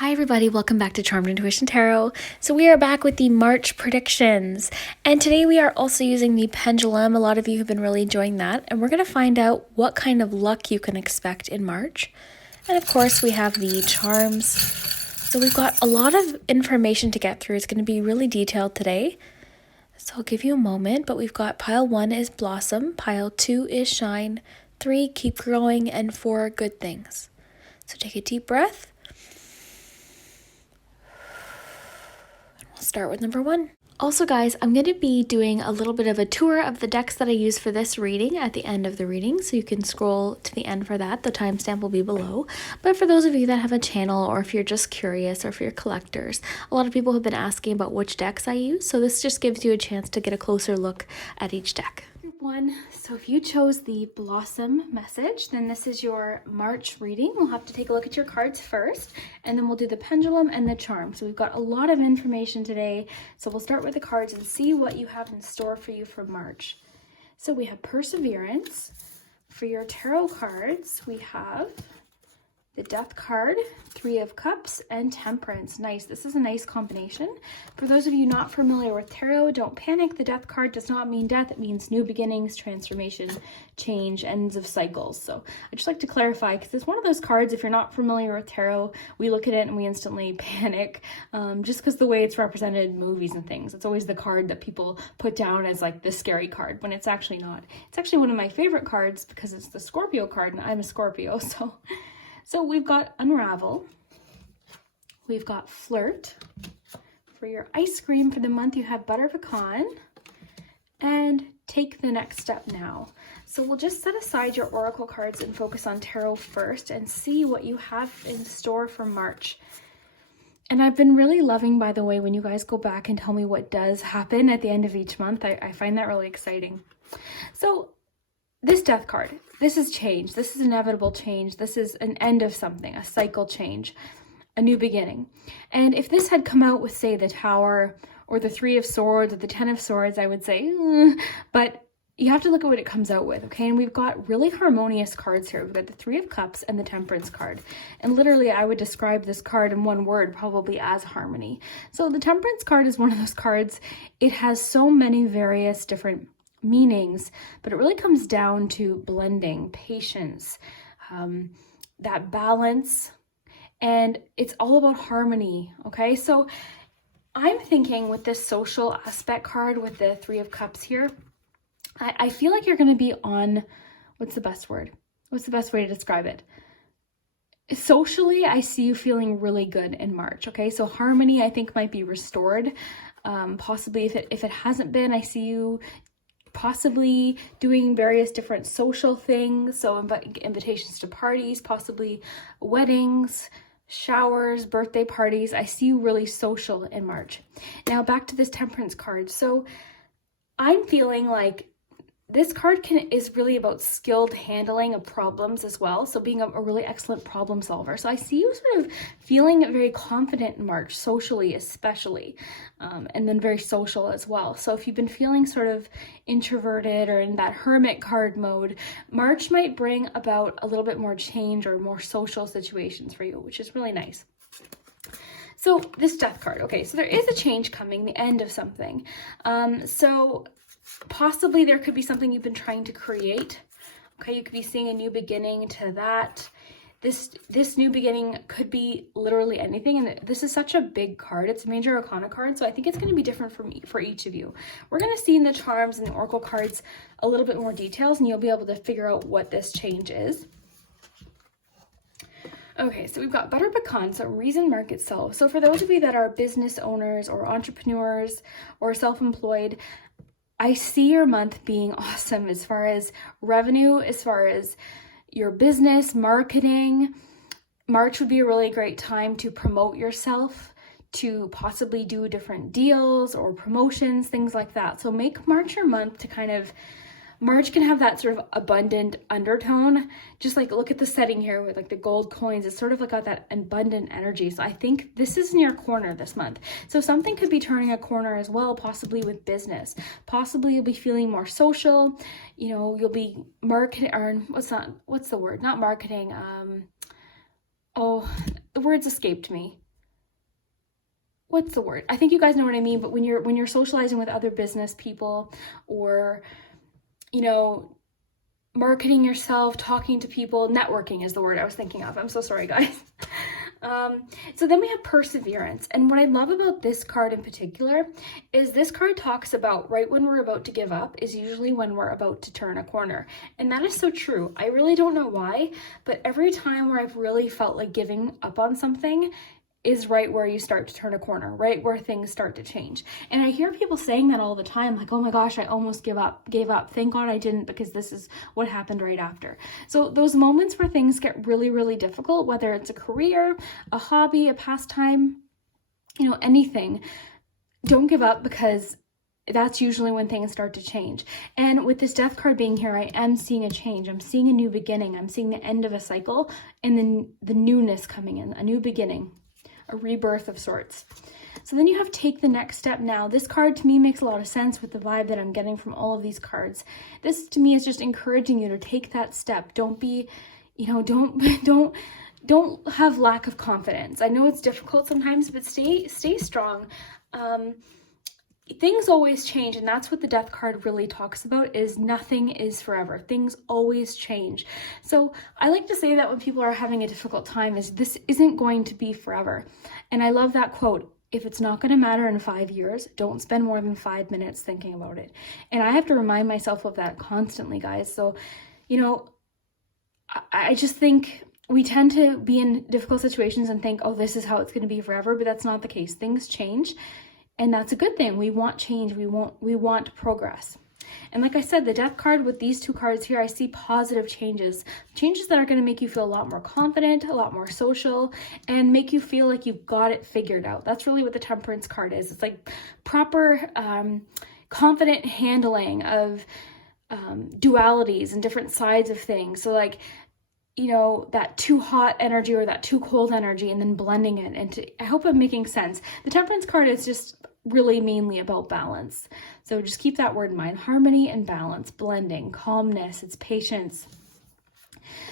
Hi everybody, welcome back to Charmed Intuition Tarot. So we are back with the March predictions, and today we are also using the Pendulum. A lot of you have been really enjoying that, and we're going to find out what kind of luck you can expect in March. And of course we have the charms. So we've got a lot of information to get through. It's going to be really detailed today. So I'll give you a moment, but we've got pile 1 is Blossom, pile 2 is Shine, 3 Keep Growing, and 4 Good Things. So take a deep breath. Start with number 1. Also guys, I'm going to be doing a little bit of a tour of the decks that I use for this reading at the end of the reading, so you can scroll to the end for that. The timestamp will be below. But for those of you that have a channel, or if you're just curious, or if you're collectors, a lot of people have been asking about which decks I use, so this just gives you a chance to get a closer look at each deck. So if you chose the Blossom message, then this is your March reading. We'll have to take a look at your cards first, and then we'll do the Pendulum and the Charm. So we've got a lot of information today. So we'll start with the cards and see what you have in store for you for March. So we have Perseverance. For your tarot cards, we have the Death card, 3 of Cups, and Temperance. Nice. This is a nice combination. For those of you not familiar with tarot, don't panic. The Death card does not mean death. It means new beginnings, transformation, change, ends of cycles. So I just like to clarify, because it's one of those cards, if you're not familiar with tarot, we look at it and we instantly panic, just because the way it's represented in movies and things. It's always the card that people put down as like the scary card, when it's actually not. It's actually one of my favorite cards because it's the Scorpio card, and I'm a Scorpio, So we've got Unravel, we've got Flirt. For your ice cream for the month, you have Butter Pecan, and Take the Next Step Now. So we'll just set aside your oracle cards and focus on tarot first and see what you have in store for March. And I've been really loving, by the way, when you guys go back and tell me what does happen at the end of each month. I find that really exciting. So this Death card, this is change. This is inevitable change. This is an end of something, a cycle change, a new beginning. And if this had come out with, say, the Tower or the 3 of Swords or the 10 of Swords, I would say, but you have to look at what it comes out with, okay? And we've got really harmonious cards here. We've got the 3 of Cups and the Temperance card. And literally, I would describe this card in one word, probably as harmony. So the Temperance card is one of those cards. It has so many various different meanings, but it really comes down to blending, patience, that balance, and it's all about harmony, okay? So I'm thinking with this social aspect card with the 3 of Cups here, I feel like you're going to be on, what's the best word? What's the best way to describe it? Socially, I see you feeling really good in March, okay? So harmony, I think, might be restored. Possibly if it hasn't been, I see you possibly doing various different social things, so invitations to parties, possibly weddings, showers, birthday parties. I see you really social in March. Now back to this Temperance card. So I'm feeling like this card is really about skilled handling of problems as well. So being a really excellent problem solver. So I see you sort of feeling very confident in March, socially especially, and then very social as well. So if you've been feeling sort of introverted or in that hermit card mode, March might bring about a little bit more change or more social situations for you, which is really nice. So this Death card, okay, so there is a change coming, the end of something. So possibly there could be something you've been trying to create. Okay, you could be seeing a new beginning to that. This new beginning could be literally anything, and this is such a big card. It's a major arcana card, so I think it's going to be different for each of you. We're going to see in the charms and the oracle cards a little bit more details, and you'll be able to figure out what this change is. Okay, so we've got Butter Pecan, so reason market self. So for those of you that are business owners or entrepreneurs or self-employed, I see your month being awesome as far as revenue, as far as your business, marketing. March would be a really great time to promote yourself, to possibly do different deals or promotions, things like that. So make March your month to kind of, March can have that sort of abundant undertone. Just like look at the setting here with like the gold coins. It's sort of like got that abundant energy. So I think this is in your corner this month. So something could be turning a corner as well, possibly with business. Possibly you'll be feeling more social. You know, you'll be marketing, or what's the word? Not marketing. Oh, the words escaped me. what's the word? I think you guys know what I mean, but when you're socializing with other business people, or, you know, marketing yourself, talking to people, networking is the word I was thinking of. I'm so sorry, guys. So then we have perseverance. And what I love about this card in particular is this card talks about right when we're about to give up is usually when we're about to turn a corner. And that is so true. I really don't know why, but every time where I've really felt like giving up on something is right where you start to turn a corner, right where things start to change. And I hear people saying that all the time, like, oh my gosh, I almost gave up. Thank God I didn't, because this is what happened right after. So those moments where things get really, really difficult, whether it's a career, a hobby, a pastime, you know, anything, don't give up, because that's usually when things start to change. And with this death card being here, I am seeing a change. I'm seeing a new beginning. I'm seeing the end of a cycle, and then the newness coming in, a new beginning, a rebirth of sorts. So then you have take the next step now. This card to me makes a lot of sense with the vibe that I'm getting from all of these cards. This to me is just encouraging you to take that step. Don't be, you know, don't have lack of confidence. I know it's difficult sometimes, but stay strong. Things always change, and that's what the death card really talks about, is nothing is forever. Things always change. So I like to say that when people are having a difficult time, is this isn't going to be forever. And I love that quote. If it's not going to matter in 5 years, don't spend more than 5 minutes thinking about it. And I have to remind myself of that constantly, guys. So, you know, I just think we tend to be in difficult situations and think, oh, this is how it's going to be forever, but that's not the case. Things change. And that's a good thing. We want change. We want progress. And like I said, the death card with these two cards here, I see positive changes that are going to make you feel a lot more confident, a lot more social, and make you feel like you've got it figured out. That's really what the temperance card is. It's like proper, confident handling of dualities and different sides of things. So like, you know, that too hot energy or that too cold energy, and then blending it into, I hope I'm making sense. The temperance card is just really mainly about balance. So just keep that word in mind. Harmony and balance, blending, calmness, it's patience.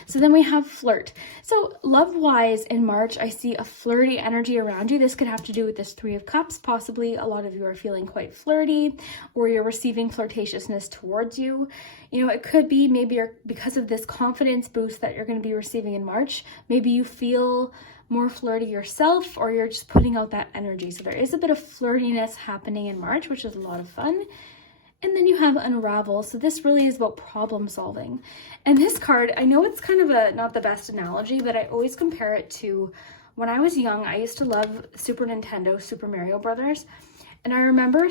So then we have flirt. So love-wise in March, I see a flirty energy around you. This could have to do with this 3 of Cups. Possibly a lot of you are feeling quite flirty, or you're receiving flirtatiousness towards you. You know, it could be maybe because of this confidence boost that you're going to be receiving in March, maybe you feel more flirty yourself, or you're just putting out that energy. So there is a bit of flirtiness happening in March, which is a lot of fun. And then you have unravel. So this really is about problem solving. And this card, I know it's kind of not the best analogy, but I always compare it to when I was young. I used to love Super Nintendo, Super Mario Brothers. And I remember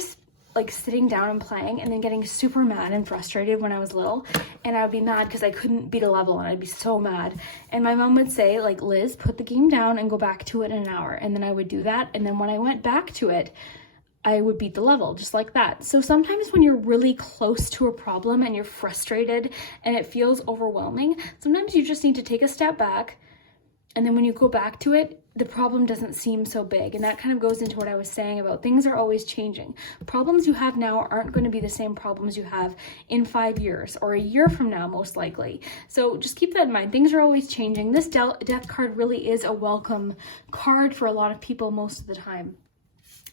like sitting down and playing and then getting super mad and frustrated when I was little. And I would be mad because I couldn't beat a level, and I'd be so mad. And my mom would say, like, Liz, put the game down and go back to it in an hour. And then I would do that. And then when I went back to it, I would beat the level just like that. So sometimes when you're really close to a problem and you're frustrated and it feels overwhelming, sometimes you just need to take a step back. And then when you go back to it, the problem doesn't seem so big. And that kind of goes into what I was saying about things are always changing. Problems you have now aren't going to be the same problems you have in 5 years or a year from now, most likely. So just keep that in mind. Things are always changing. This death card really is a welcome card for a lot of people most of the time.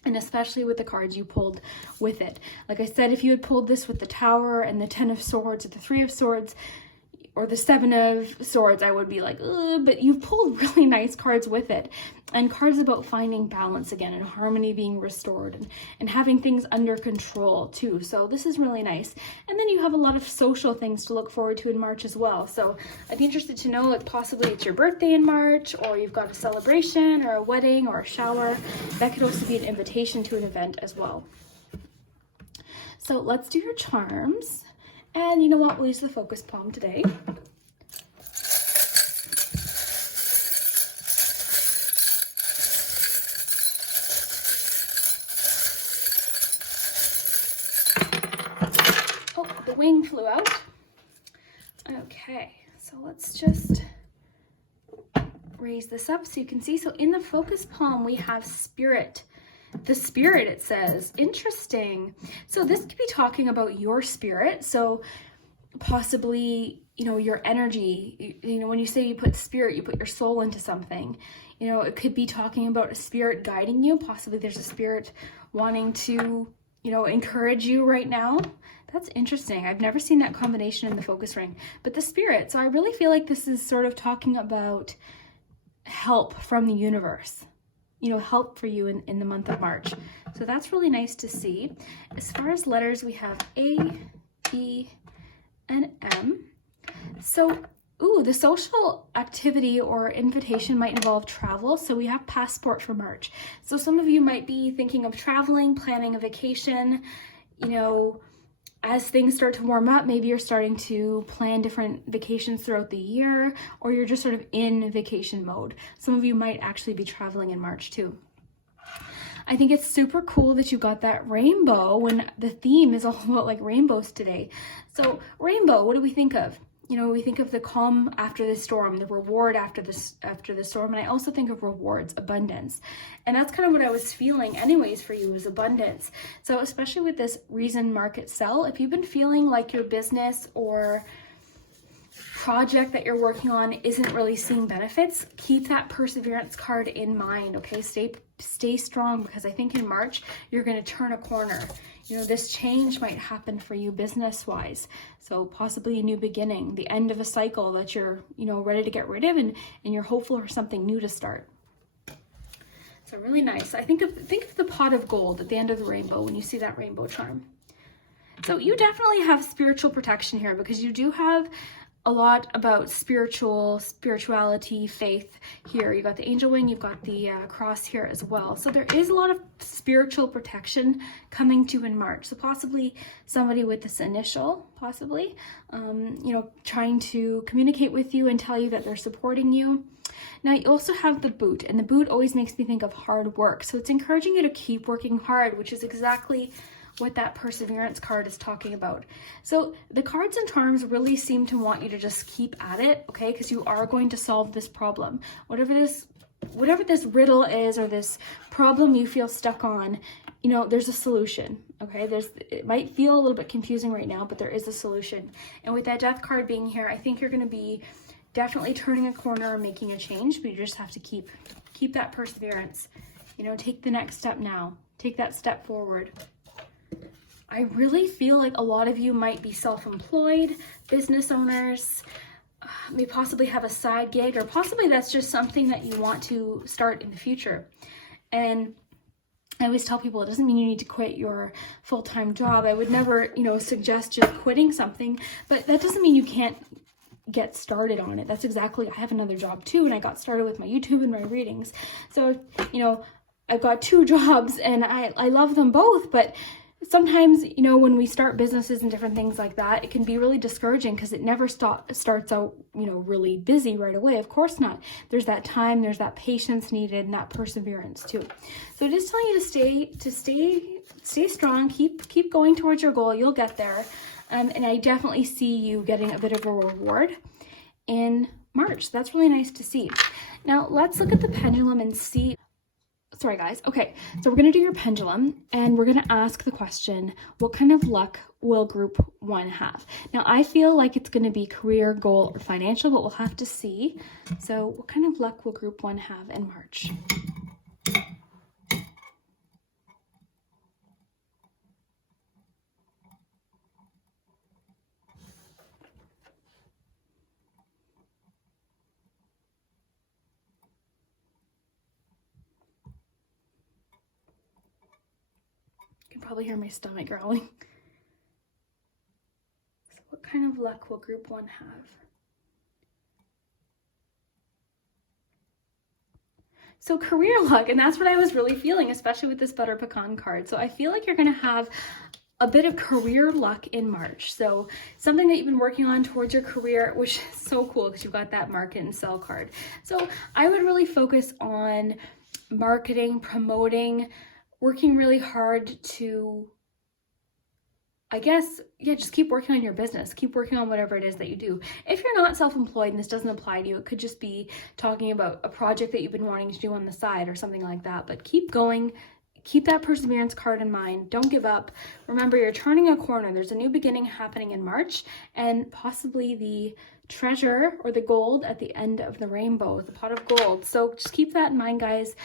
And especially with the cards you pulled with it. Like I said, if you had pulled this with the Tower and the 10 of Swords or the 3 of Swords or the 7 of Swords, I would be like, ugh, but you pulled really nice cards with it. And cards about finding balance again and harmony being restored and having things under control too. So this is really nice. And then you have a lot of social things to look forward to in March as well. So I'd be interested to know, like, possibly it's your birthday in March, or you've got a celebration or a wedding or a shower. That could also be an invitation to an event as well. So let's do your charms. And you know what? We'll use the focus palm today. Oh, the wing flew out. Okay, so let's just raise this up so you can see. So in the focus palm, we have spirit. The spirit, it says. Interesting. So this could be talking about your spirit. So possibly, you know, your energy. You know, when you say you put spirit, you put your soul into something. You know, it could be talking about a spirit guiding you. Possibly there's a spirit wanting to, you know, encourage you right now. That's interesting. I've never seen that combination in the focus ring, but the spirit. So I really feel like this is sort of talking about help from the universe, you know, help for you in the month of March. So that's really nice to see. As far as letters, we have A, E, and M. So, ooh, the social activity or invitation might involve travel. So we have passport for March. So some of you might be thinking of traveling, planning a vacation, you know, as things start to warm up, maybe you're starting to plan different vacations throughout the year, or you're just sort of in vacation mode. Some of you might actually be traveling in March too. I think it's super cool that you got that rainbow when the theme is all about like rainbows today. So rainbow, what do we think of? You know, we think of the calm after the storm, the reward after the storm. And I also think of rewards, abundance. And that's kind of what I was feeling anyways for you, was abundance. So especially with this reason market sell, if you've been feeling like your business or project that you're working on isn't really seeing benefits, keep that perseverance card in mind, okay? Stay strong, because I think in March you're going to turn a corner. You know, this change might happen for you business-wise. So possibly a new beginning, the end of a cycle that you're, you know, ready to get rid of, and you're hopeful for something new to start. So really nice. I think of the pot of gold at the end of the rainbow when you see that rainbow charm. So you definitely have spiritual protection here, because you do have a lot about spirituality, faith here. You got the angel wing, you've got the cross here as well. So there is a lot of spiritual protection coming to you in March. So possibly somebody with this initial, possibly, you know, trying to communicate with you and tell you that they're supporting you. Now you also have the boot, and the boot always makes me think of hard work. So it's encouraging you to keep working hard, which is exactly what that perseverance card is talking about. So the cards and charms really seem to want you to just keep at it, okay? Because you are going to solve this problem. Whatever this riddle is, or this problem you feel stuck on, you know, there's a solution, okay? It might feel a little bit confusing right now, but there is a solution. And with that death card being here, I think you're going to be definitely turning a corner or making a change, but you just have to keep that perseverance. You know, take the next step now. Take that step forward. I really feel like a lot of you might be self-employed, business owners, may possibly have a side gig, or possibly that's just something that you want to start in the future. And I always tell people it doesn't mean you need to quit your full-time job. I would never, you know, suggest just quitting something, but that doesn't mean you can't get started on it. That's exactly, I have another job too, and I got started with my YouTube and my readings. So, you know, I've got 2 jobs and I love them both, but sometimes, you know, when we start businesses and different things like that, it can be really discouraging because it never starts out, you know, really busy right away. Of course not. There's that time, there's that patience needed, and that perseverance too. So it is telling you to stay strong, keep going towards your goal. You'll get there. And I definitely see you getting a bit of a reward in March. That's really nice to see. Now let's look at the pendulum and see. Sorry guys. Okay, so we're going to do your pendulum, and we're going to ask the question, what kind of luck will group 1 have? Now I feel like it's going to be career, goal, or financial, but we'll have to see. So what kind of luck will group 1 have in March? You can probably hear my stomach growling. So what kind of luck will group 1 have? So career luck, and that's what I was really feeling, especially with this butter pecan card. So I feel like you're going to have a bit of career luck in March. So something that you've been working on towards your career, which is so cool because you've got that market and sell card. So I would really focus on marketing, promoting, working really hard to, I guess, yeah, just keep working on your business. Keep working on whatever it is that you do. If you're not self-employed and this doesn't apply to you, it could just be talking about a project that you've been wanting to do on the side or something like that. But keep going. Keep that perseverance card in mind. Don't give up. Remember, you're turning a corner. There's a new beginning happening in March, and possibly the treasure or the gold at the end of the rainbow, the pot of gold. So just keep that in mind, guys.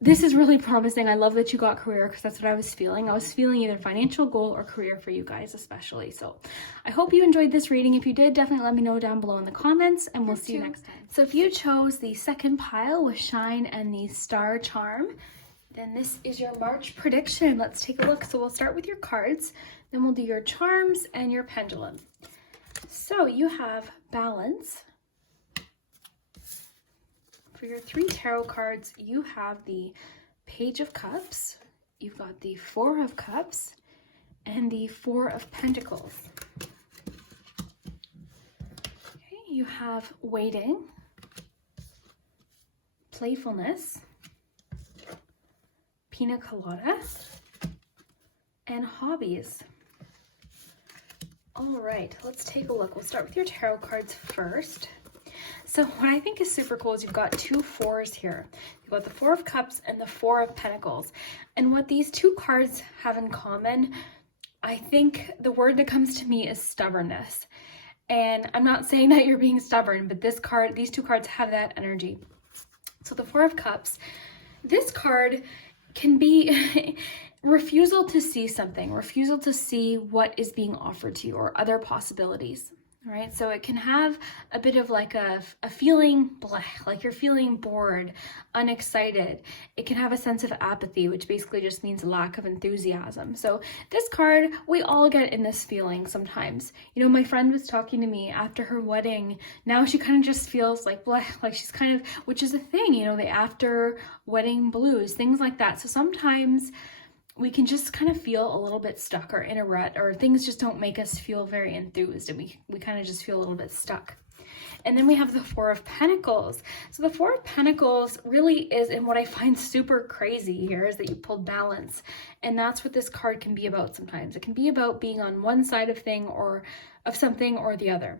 This is really promising. I love that you got career because that's what I was feeling. I was feeling either financial goal or career for you guys especially. So I hope you enjoyed this reading. If you did, definitely let me know down below in the comments and we'll see you next time. So if you chose the second pile with Shine and the Star Charm, then this is your March prediction. Let's take a look. So we'll start with your cards, then we'll do your charms and your pendulum. So you have Balance. For your 3 tarot cards, you have the Page of Cups, you've got the 4 of Cups, and the 4 of Pentacles. Okay, you have Waiting, Playfulness, Pina Colada, and Hobbies. All right, let's take a look. We'll start with your tarot cards first. So what I think is super cool is you've got 2 4s here. You've got the 4 of Cups and the 4 of Pentacles. And what these 2 cards have in common, I think the word that comes to me is stubbornness. And I'm not saying that you're being stubborn, but these 2 cards have that energy. So the 4 of Cups, this card can be refusal to see something, refusal to see what is being offered to you or other possibilities. All right, so it can have a bit of like a feeling blah, like you're feeling bored, unexcited. It can have a sense of apathy, which basically just means lack of enthusiasm. So this card, we all get in this feeling sometimes. You know, my friend was talking to me after her wedding. Now she kind of just feels like blah, like she's kind of, which is a thing, you know, the after wedding blues, things like that. So sometimes we can just kind of feel a little bit stuck or in a rut, or things just don't make us feel very enthused and we kind of just feel a little bit stuck. And then we have the 4 of Pentacles. So the 4 of Pentacles really is, and what I find super crazy here is that you pulled Balance. And that's what this card can be about sometimes. It can be about being on one side of something or the other.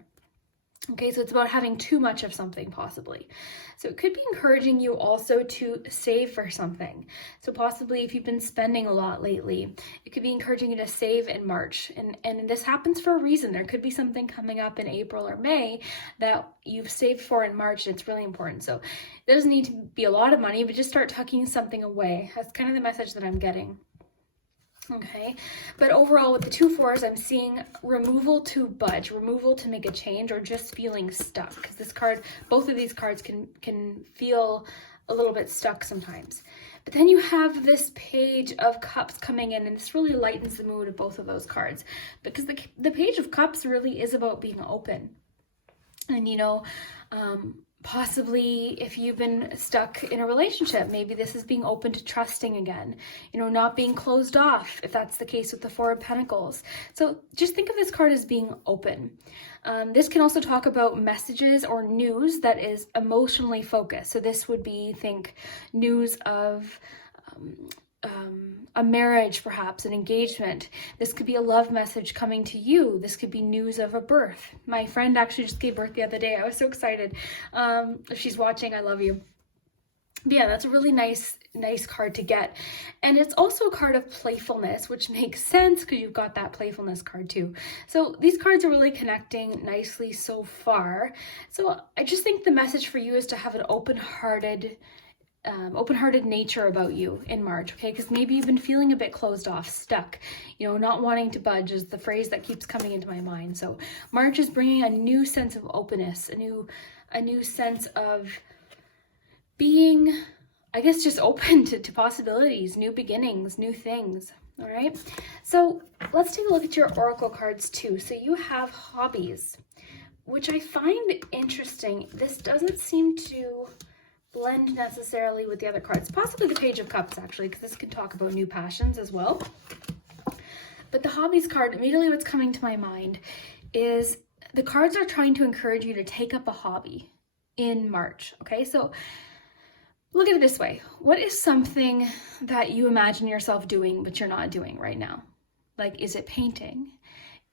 Okay, so it's about having too much of something possibly. So it could be encouraging you also to save for something. So possibly if you've been spending a lot lately, it could be encouraging you to save in March. And this happens for a reason. There could be something coming up in April or May that you've saved for in March, and it's really important. So it doesn't need to be a lot of money, but just start tucking something away. That's kind of the message that I'm getting. Okay, but overall with the 2 4s, I'm seeing removal to budge, removal to make a change, or just feeling stuck. Because this card, both of these cards can feel a little bit stuck sometimes. But then you have this Page of Cups coming in, and this really lightens the mood of both of those cards. Because the Page of Cups really is about being open. And, you know, possibly if you've been stuck in a relationship, maybe this is being open to trusting again, you know, not being closed off, if that's the case with the 4 of Pentacles. So just think of this card as being open. This can also talk about messages or news that is emotionally focused. So this would be, think, news of a marriage, perhaps an engagement. This could be a love message coming to you. This could be news of a birth. My friend actually just gave birth the other day. I was so excited. If she's watching, I love you. But yeah, that's a really nice card to get. And it's also a card of playfulness, which makes sense because you've got that playfulness card too. So these cards are really connecting nicely so far. So I just think the message for you is to have an open-hearted nature about you in March, okay? Because maybe you've been feeling a bit closed off, stuck, you know, not wanting to budge is the phrase that keeps coming into my mind. So March is bringing a new sense of openness, a new sense of being, I guess, just open to possibilities, new beginnings, new things. All right, so let's take a look at your oracle cards too. So you have Hobbies, which I find interesting. This doesn't seem to blend necessarily with the other cards, possibly the Page of Cups actually, because this can talk about new passions as well. But the Hobbies card, immediately what's coming to my mind is the cards are trying to encourage you to take up a hobby in March. Okay, so look at it this way. What is something that you imagine yourself doing but you're not doing right now? Like, is it painting?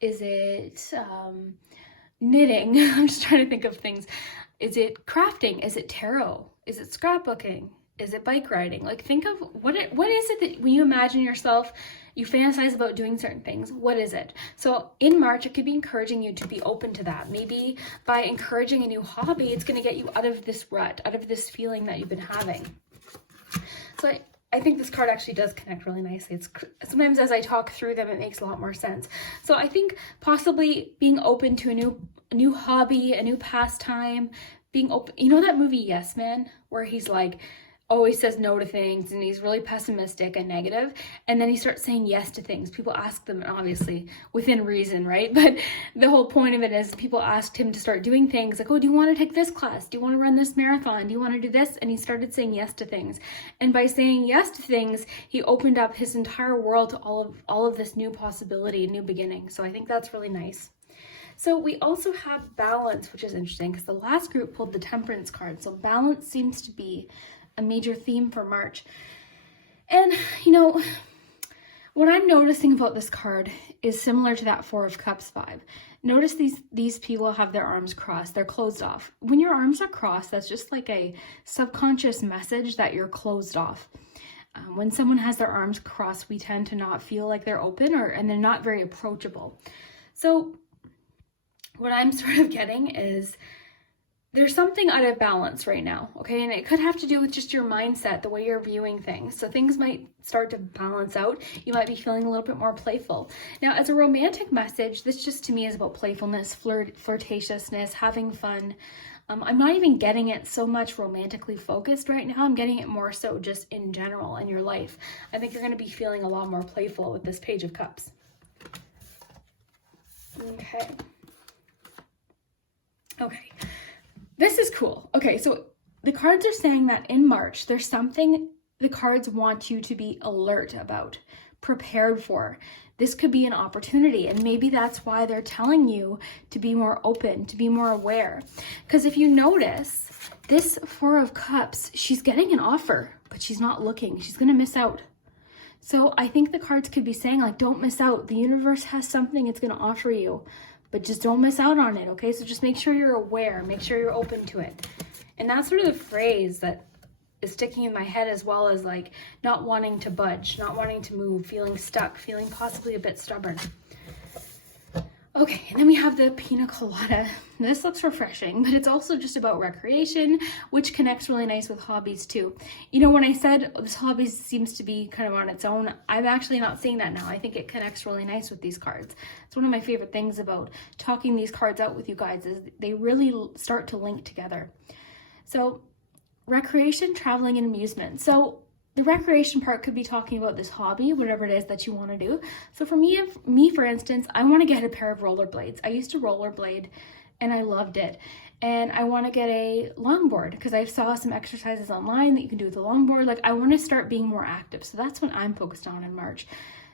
Is it knitting? I'm just trying to think of things. Is it crafting? Is it tarot? Is it scrapbooking? Is it bike riding? Like, think of what is it that when you imagine yourself You fantasize about doing certain things. What is it? So in March, it could be encouraging you to be open to that. Maybe by encouraging a new hobby, it's going to get you out of this rut, out of this feeling that you've been having. So I think this card actually does connect really nicely. It's sometimes as I talk through them, it makes a lot more sense. So I think possibly being open to a new hobby, a new pastime, being open. You know that movie Yes Man, where he's like always says no to things and he's really pessimistic and negative, and then he starts saying yes to things. People ask them, obviously within reason, right? But the whole point of it is people asked him to start doing things like, oh, do you want to take this class? Do you want to run this marathon? Do you want to do this? And he started saying yes to things. And by saying yes to things, he opened up his entire world to all of this new possibility, new beginning. So I think that's really nice. So we also have balance, which is interesting because the last group pulled the Temperance card. So balance seems to be a major theme for March. And, you know, what I'm noticing about this card is similar to that Four of Cups vibe. Notice these people have their arms crossed. They're closed off. When your arms are crossed, that's just like a subconscious message that you're closed off. When someone has their arms crossed, we tend to not feel like they're open and they're not very approachable. So what I'm sort of getting is there's something out of balance right now, okay? And it could have to do with just your mindset, the way you're viewing things. So things might start to balance out. You might be feeling a little bit more playful. Now, as a romantic message, this just to me is about playfulness, flirtatiousness, having fun. I'm not even getting it so much romantically focused right now. I'm getting it more so just in general in your life. I think you're going to be feeling a lot more playful with this Page of Cups. Okay. This is cool. Okay, so the cards are saying that in March, there's something the cards want you to be alert about, prepared for. This could be an opportunity, and maybe that's why they're telling you to be more open, to be more aware. Because if you notice, this Four of Cups, she's getting an offer, but she's not looking. She's going to miss out. So I think the cards could be saying, like, don't miss out. The universe has something it's going to offer you, but just don't miss out on it, okay? So just make sure you're aware, make sure you're open to it. And that's sort of the phrase that is sticking in my head, as well as like not wanting to budge, not wanting to move, feeling stuck, feeling possibly a bit stubborn. Okay, and then we have the Pina Colada. This looks refreshing, but it's also just about recreation, which connects really nice with hobbies too. You know, when I said this hobby seems to be kind of on its own, I'm actually not seeing that now. I think it connects really nice with these cards. It's one of my favorite things about talking these cards out with you guys is they really start to link together. So recreation, traveling, and amusement. So the recreation part could be talking about this hobby, whatever it is that you want to do. So for me, for instance, I want to get a pair of rollerblades. I used to rollerblade and I loved it. And I want to get a longboard because I saw some exercises online that you can do with a longboard. Like I want to start being more active. So that's what I'm focused on in March.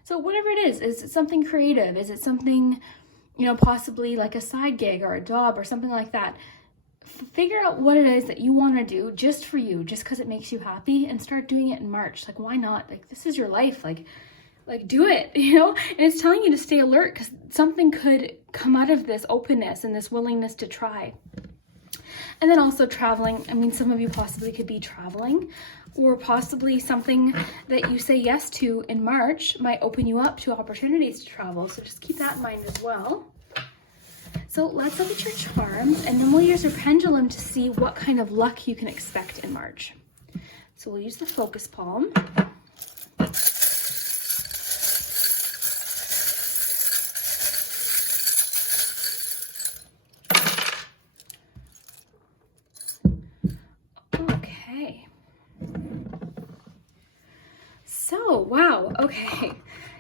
So whatever it is it something creative? Is it something, you know, possibly like a side gig or a job or something like that? Figure out what it is that you want to do just for you, just because it makes you happy, and start doing it in March. Like, why not? Like, this is your life. Like do it, you know? And it's telling you to stay alert because something could come out of this openness and this willingness to try. And then also traveling. I mean, some of you possibly could be traveling, or possibly something that you say yes to in March might open you up to opportunities to travel. So just keep that in mind as well. So let's look at your charms, and then we'll use your pendulum to see what kind of luck you can expect in March. So we'll use the focus palm. Okay. So, wow, okay.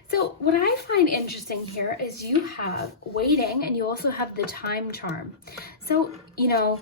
So what I find interesting here is you have waiting and you also have the time charm. So, you know,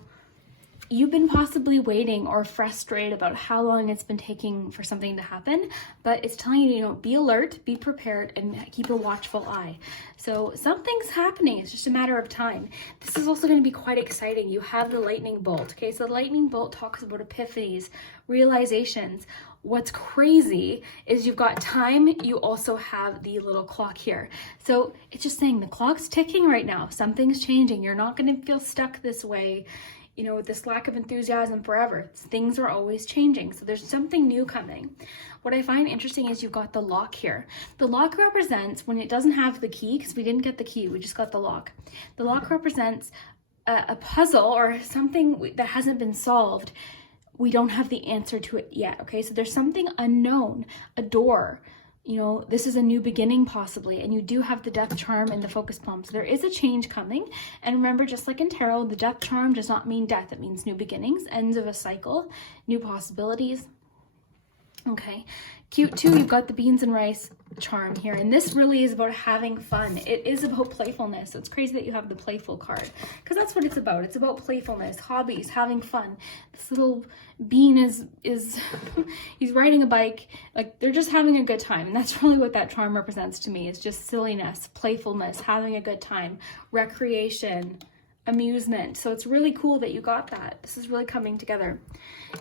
you've been possibly waiting or frustrated about how long it's been taking for something to happen, but it's telling you, you know, be alert, be prepared, and keep a watchful eye. So something's happening. It's just a matter of time. This is also going to be quite exciting. You have the lightning bolt. Okay, so the lightning bolt talks about epiphanies, realizations. What's crazy is you've got time, you also have the little clock here. So it's just saying the clock's ticking right now. Something's changing. You're not going to feel stuck this way. you know, this lack of enthusiasm forever. Things are always changing. So there's something new coming. What I find interesting is you've got the lock here. The lock represents when it doesn't have the key, because we didn't get the key, we just got the lock. The lock represents a puzzle or something that hasn't been solved. We don't have the answer to it yet, okay? So there's something unknown, a door. You know, this is a new beginning possibly, and you do have the death charm and the focus palm. So there is a change coming. And remember, just like in tarot, the death charm does not mean death. It means new beginnings, ends of a cycle, new possibilities. Okay, cute too. You've got the beans and rice charm here, and this really is about having fun. It is about playfulness. So it's crazy that you have the playful card, because that's what it's about. It's about playfulness, hobbies, having fun. This little bean is he's riding a bike, like they're just having a good time, and that's really what that charm represents to me. It's just silliness, playfulness, having a good time, recreation, amusement. So it's really cool that you got that. This is really coming together.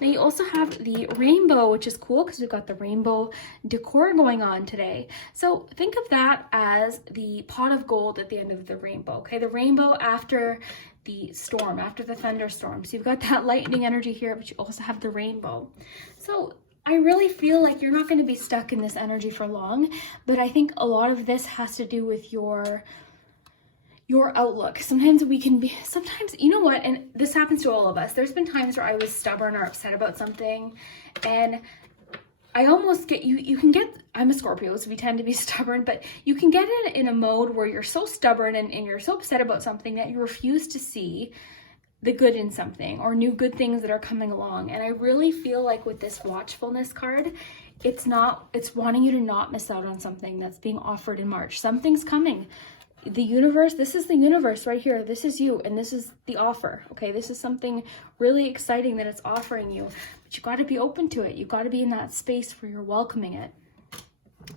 Now you also have the rainbow, which is cool because we've got the rainbow decor going on today. So think of that as the pot of gold at the end of the rainbow. Okay, the rainbow after the storm, after the thunderstorm. So you've got that lightning energy here, but you also have the rainbow. So I really feel like you're not going to be stuck in this energy for long, but I think a lot of this has to do with your outlook. Sometimes we can be, you know what, and this happens to all of us. There's been times where I was stubborn or upset about something, and I almost get, you can get, I'm a Scorpio, so we tend to be stubborn, but you can get in a mode where you're so stubborn and you're so upset about something that you refuse to see the good in something or new good things that are coming along. And I really feel like with this watchfulness card, it's wanting you to not miss out on something that's being offered in March. Something's coming. The universe, this is the universe right here. This is you, and this is the offer. Okay, this is something really exciting that it's offering you, but you got to be open to it. You got to be in that space where you're welcoming it.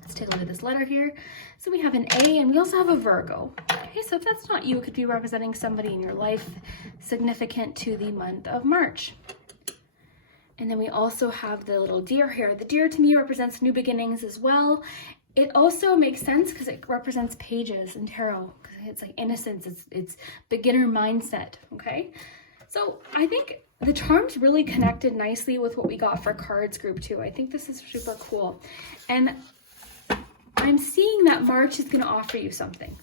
Let's take a look at this letter here. So we have an A, and we also have a Virgo. Okay, so if that's not you, it could be representing somebody in your life significant to the month of March. And then we also have the little deer here. The deer to me represents new beginnings as well. It also makes sense because it represents pages in tarot. It's like innocence, it's beginner mindset, okay? So I think the charms really connected nicely with what we got for cards group 2. I think this is super cool. And I'm seeing that March is going to offer you something.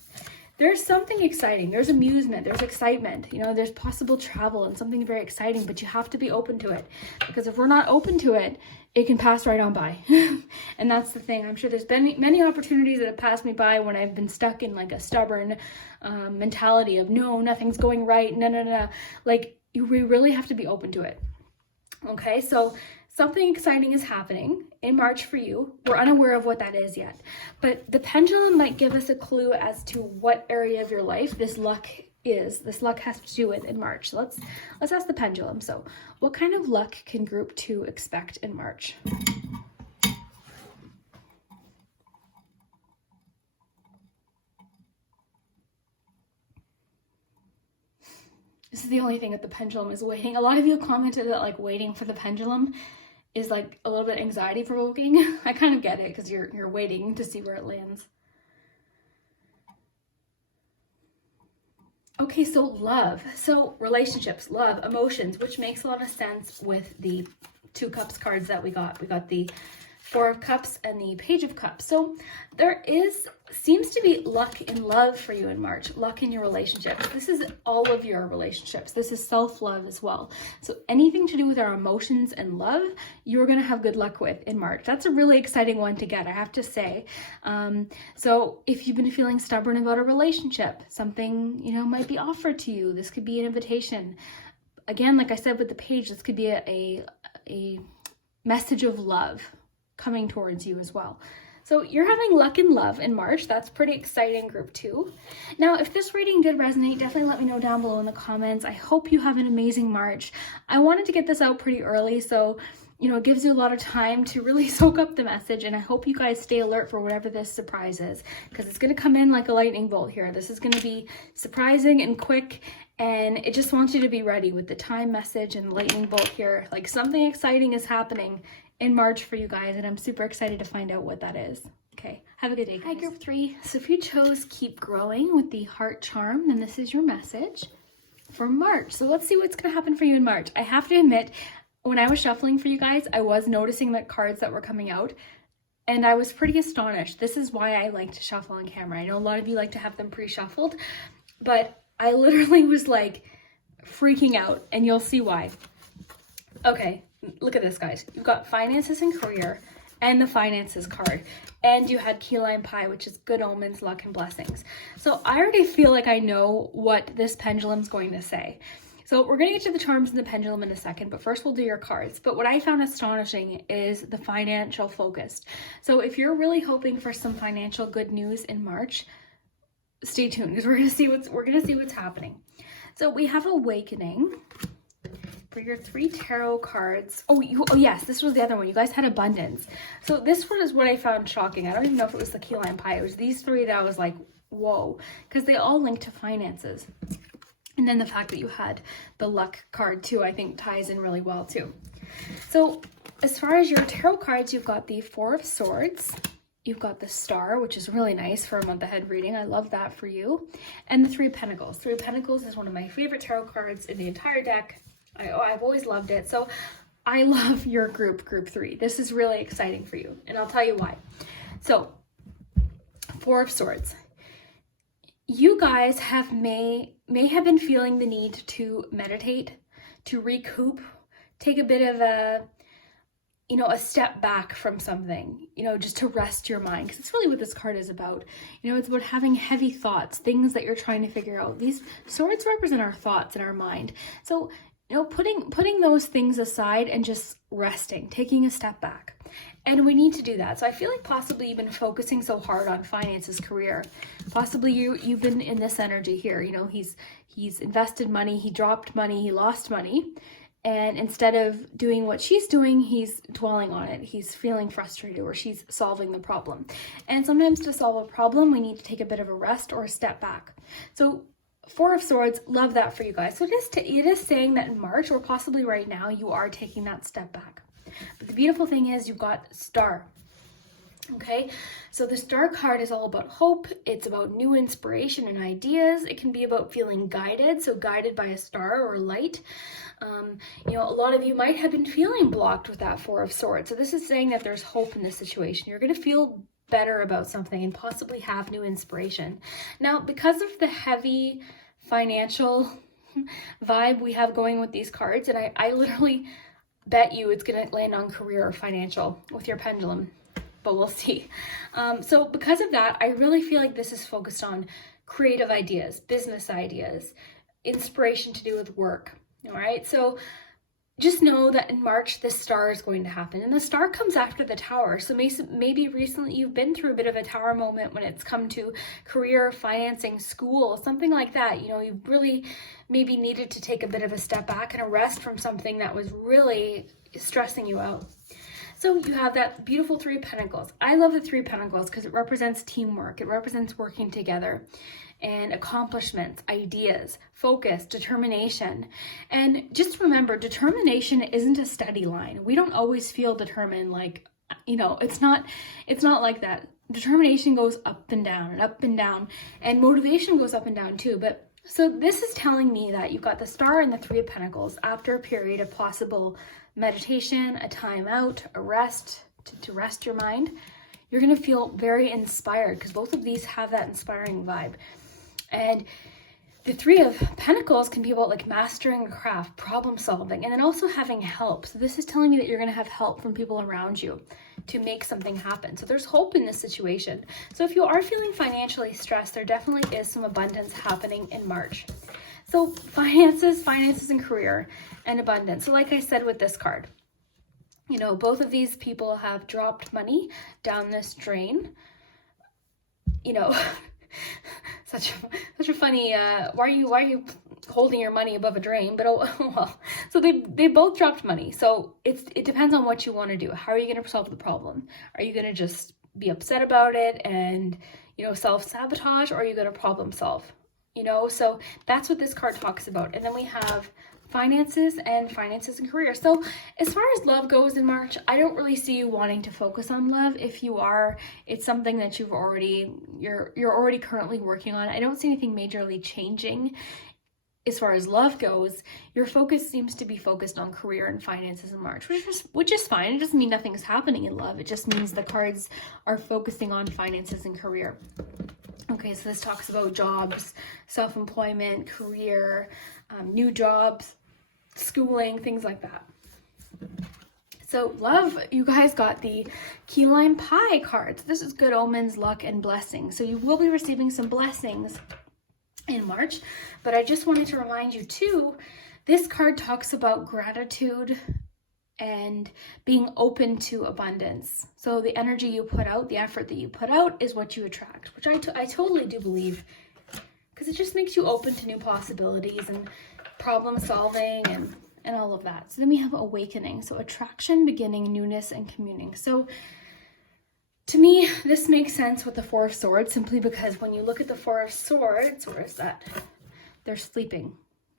There's something exciting. There's amusement. There's excitement. You know, there's possible travel and something very exciting, but you have to be open to it. Because if we're not open to it, it can pass right on by. And that's the thing. I'm sure there's been many opportunities that have passed me by when I've been stuck in like a stubborn mentality of no, nothing's going right. No. Like we really have to be open to it. Okay, so something exciting is happening in March for you. We're unaware of what that is yet, but the pendulum might give us a clue as to what area of your life this luck has to do with in March. So let's ask the pendulum. So what kind of luck can group 2 expect in March? This is the only thing that the pendulum is waiting. A lot of you commented that like waiting for the pendulum is like a little bit anxiety provoking. I kind of get it because you're waiting to see where it lands. Okay, so love. So relationships, love, emotions, which makes a lot of sense with the 2 cups cards that we got. We got the 4 of Cups and the Page of Cups. So there seems to be luck in love for you in March, luck in your relationships. This is all of your relationships. This is self-love as well. So anything to do with our emotions and love, you're going to have good luck with in March. That's a really exciting one to get, I have to say. So if you've been feeling stubborn about a relationship, something, you know, might be offered to you. This could be an invitation. Again, like I said with the page, this could be a message of love coming towards you as well. So you're having luck in love in March. That's pretty exciting, group 2. Now, if this reading did resonate, definitely let me know down below in the comments. I hope you have an amazing March. I wanted to get this out pretty early, so you know, it gives you a lot of time to really soak up the message, and I hope you guys stay alert for whatever this surprise is, because it's going to come in like a lightning bolt here. This is going to be surprising and quick, and it just wants you to be ready with the time message and lightning bolt here. Like something exciting is happening in March for you guys, and I'm super excited to find out what that is. Okay, have a good day, guys. Hi, group 3. So if you chose keep growing with the heart charm, then this is your message. for March. So let's see what's going to happen for you in March. I have to admit, when I was shuffling for you guys, I was noticing the cards that were coming out, and I was pretty astonished. This is why I like to shuffle on camera. I know a lot of you like to have them pre-shuffled, but I literally was like freaking out, and you'll see why. Okay, look at this, guys. You've got finances and career and the finances card, and you had key lime pie, which is good omens, luck, and blessings. So I already feel like I know what this pendulum's going to say. So we're going to get to the charms and the pendulum in a second, but first we'll do your cards. But what I found astonishing is the financial focused. So if you're really hoping for some financial good news in March, stay tuned, because we're going to see what's happening. So we have awakening for your 3 tarot cards. Oh yes, this was the other one. You guys had abundance. So this one is what I found shocking. I don't even know if it was the key lime pie. It was these 3 that I was like, whoa, because they all link to finances. And then the fact that you had the luck card too, I think ties in really well too. So as far as your tarot cards, you've got the 4 of Swords. You've got the Star, which is really nice for a month ahead reading. I love that for you. And the 3 of Pentacles. 3 of Pentacles is one of my favorite tarot cards in the entire deck. I've always loved it. So I love your group 3. This is really exciting for you, and I'll tell you why. So 4 of Swords. You guys may have been feeling the need to meditate, to recoup, take a bit of a step back from something, just to rest your mind, because it's really what this card is about. It's about having heavy thoughts, things that you're trying to figure out. These swords represent our thoughts and our mind. So, putting those things aside and just resting, taking a step back. And we need to do that. So I feel like possibly you've been focusing so hard on finances, career. Possibly you've been in this energy here. He's invested money, he dropped money, he lost money. And instead of doing what she's doing, he's dwelling on it. He's feeling frustrated, or she's solving the problem. And sometimes to solve a problem, we need to take a bit of a rest or a step back. So 4 of Swords, love that for you guys. So it is saying that in March, or possibly right now, you are taking that step back. But the beautiful thing is you've got Star. Okay, so the Star card is all about hope. It's about new inspiration and ideas. It can be about feeling guided, so guided by a star or light. A lot of you might have been feeling blocked with that 4 of Swords. So this is saying that there's hope in this situation. You're going to feel better about something and possibly have new inspiration. Now, because of the heavy financial vibe we have going with these cards, and I literally bet you it's going to land on career or financial with your pendulum, but we'll see. So because of that, I really feel like this is focused on creative ideas, business ideas, inspiration to do with work. All right, so just know that in March, the Star is going to happen. And the Star comes after the Tower. So maybe recently you've been through a bit of a Tower moment when it's come to career, financing, school, something like that. You really maybe needed to take a bit of a step back and a rest from something that was really stressing you out. So you have that beautiful 3 of Pentacles. I love the 3 of Pentacles because it represents teamwork. It represents working together and accomplishments, ideas, focus, determination. And just remember, determination isn't a steady line. We don't always feel determined, it's not like that. Determination goes up and down and up and down, and motivation goes up and down too. But so this is telling me that you've got the Star and the 3 of Pentacles after a period of possible meditation, a time out, a rest, to rest your mind. You're going to feel very inspired because both of these have that inspiring vibe. And the 3 of Pentacles can be about mastering a craft, problem solving, and then also having help. So this is telling me that you're going to have help from people around you to make something happen. So there's hope in this situation. So if you are feeling financially stressed, there definitely is some abundance happening in March. So finances and career and abundance. So like I said with this card, both of these people have dropped money down this drain. Such a funny, why are you holding your money above a drain? But oh well. So they both dropped money. So it depends on what you want to do. How are you going to solve the problem? Are you going to just be upset about it and self-sabotage, or are you going to problem solve? So that's what this card talks about. And then we have finances and career. So as far as love goes in March, I don't really see you wanting to focus on love. If you are, it's something that you're already currently working on. I don't see anything majorly changing as far as love goes, your focus seems to be focused on career and finances in March, which is fine. It doesn't mean nothing's happening in love. It just means the cards are focusing on finances and career. Okay, so this talks about jobs, self-employment, career, new jobs, schooling, things like that. So love, you guys got the key lime pie cards. This is good omens, luck, and blessings. So you will be receiving some blessings in March, but I just wanted to remind you too, this card talks about gratitude and being open to abundance. So the energy you put out, the effort that you put out is what you attract, which I totally do believe, because it just makes you open to new possibilities and problem solving and all of that. So then we have awakening. So attraction, beginning, newness, and communing. So to me, this makes sense with the Four of Swords, simply because when you look at the Four of Swords, where is that? They're sleeping.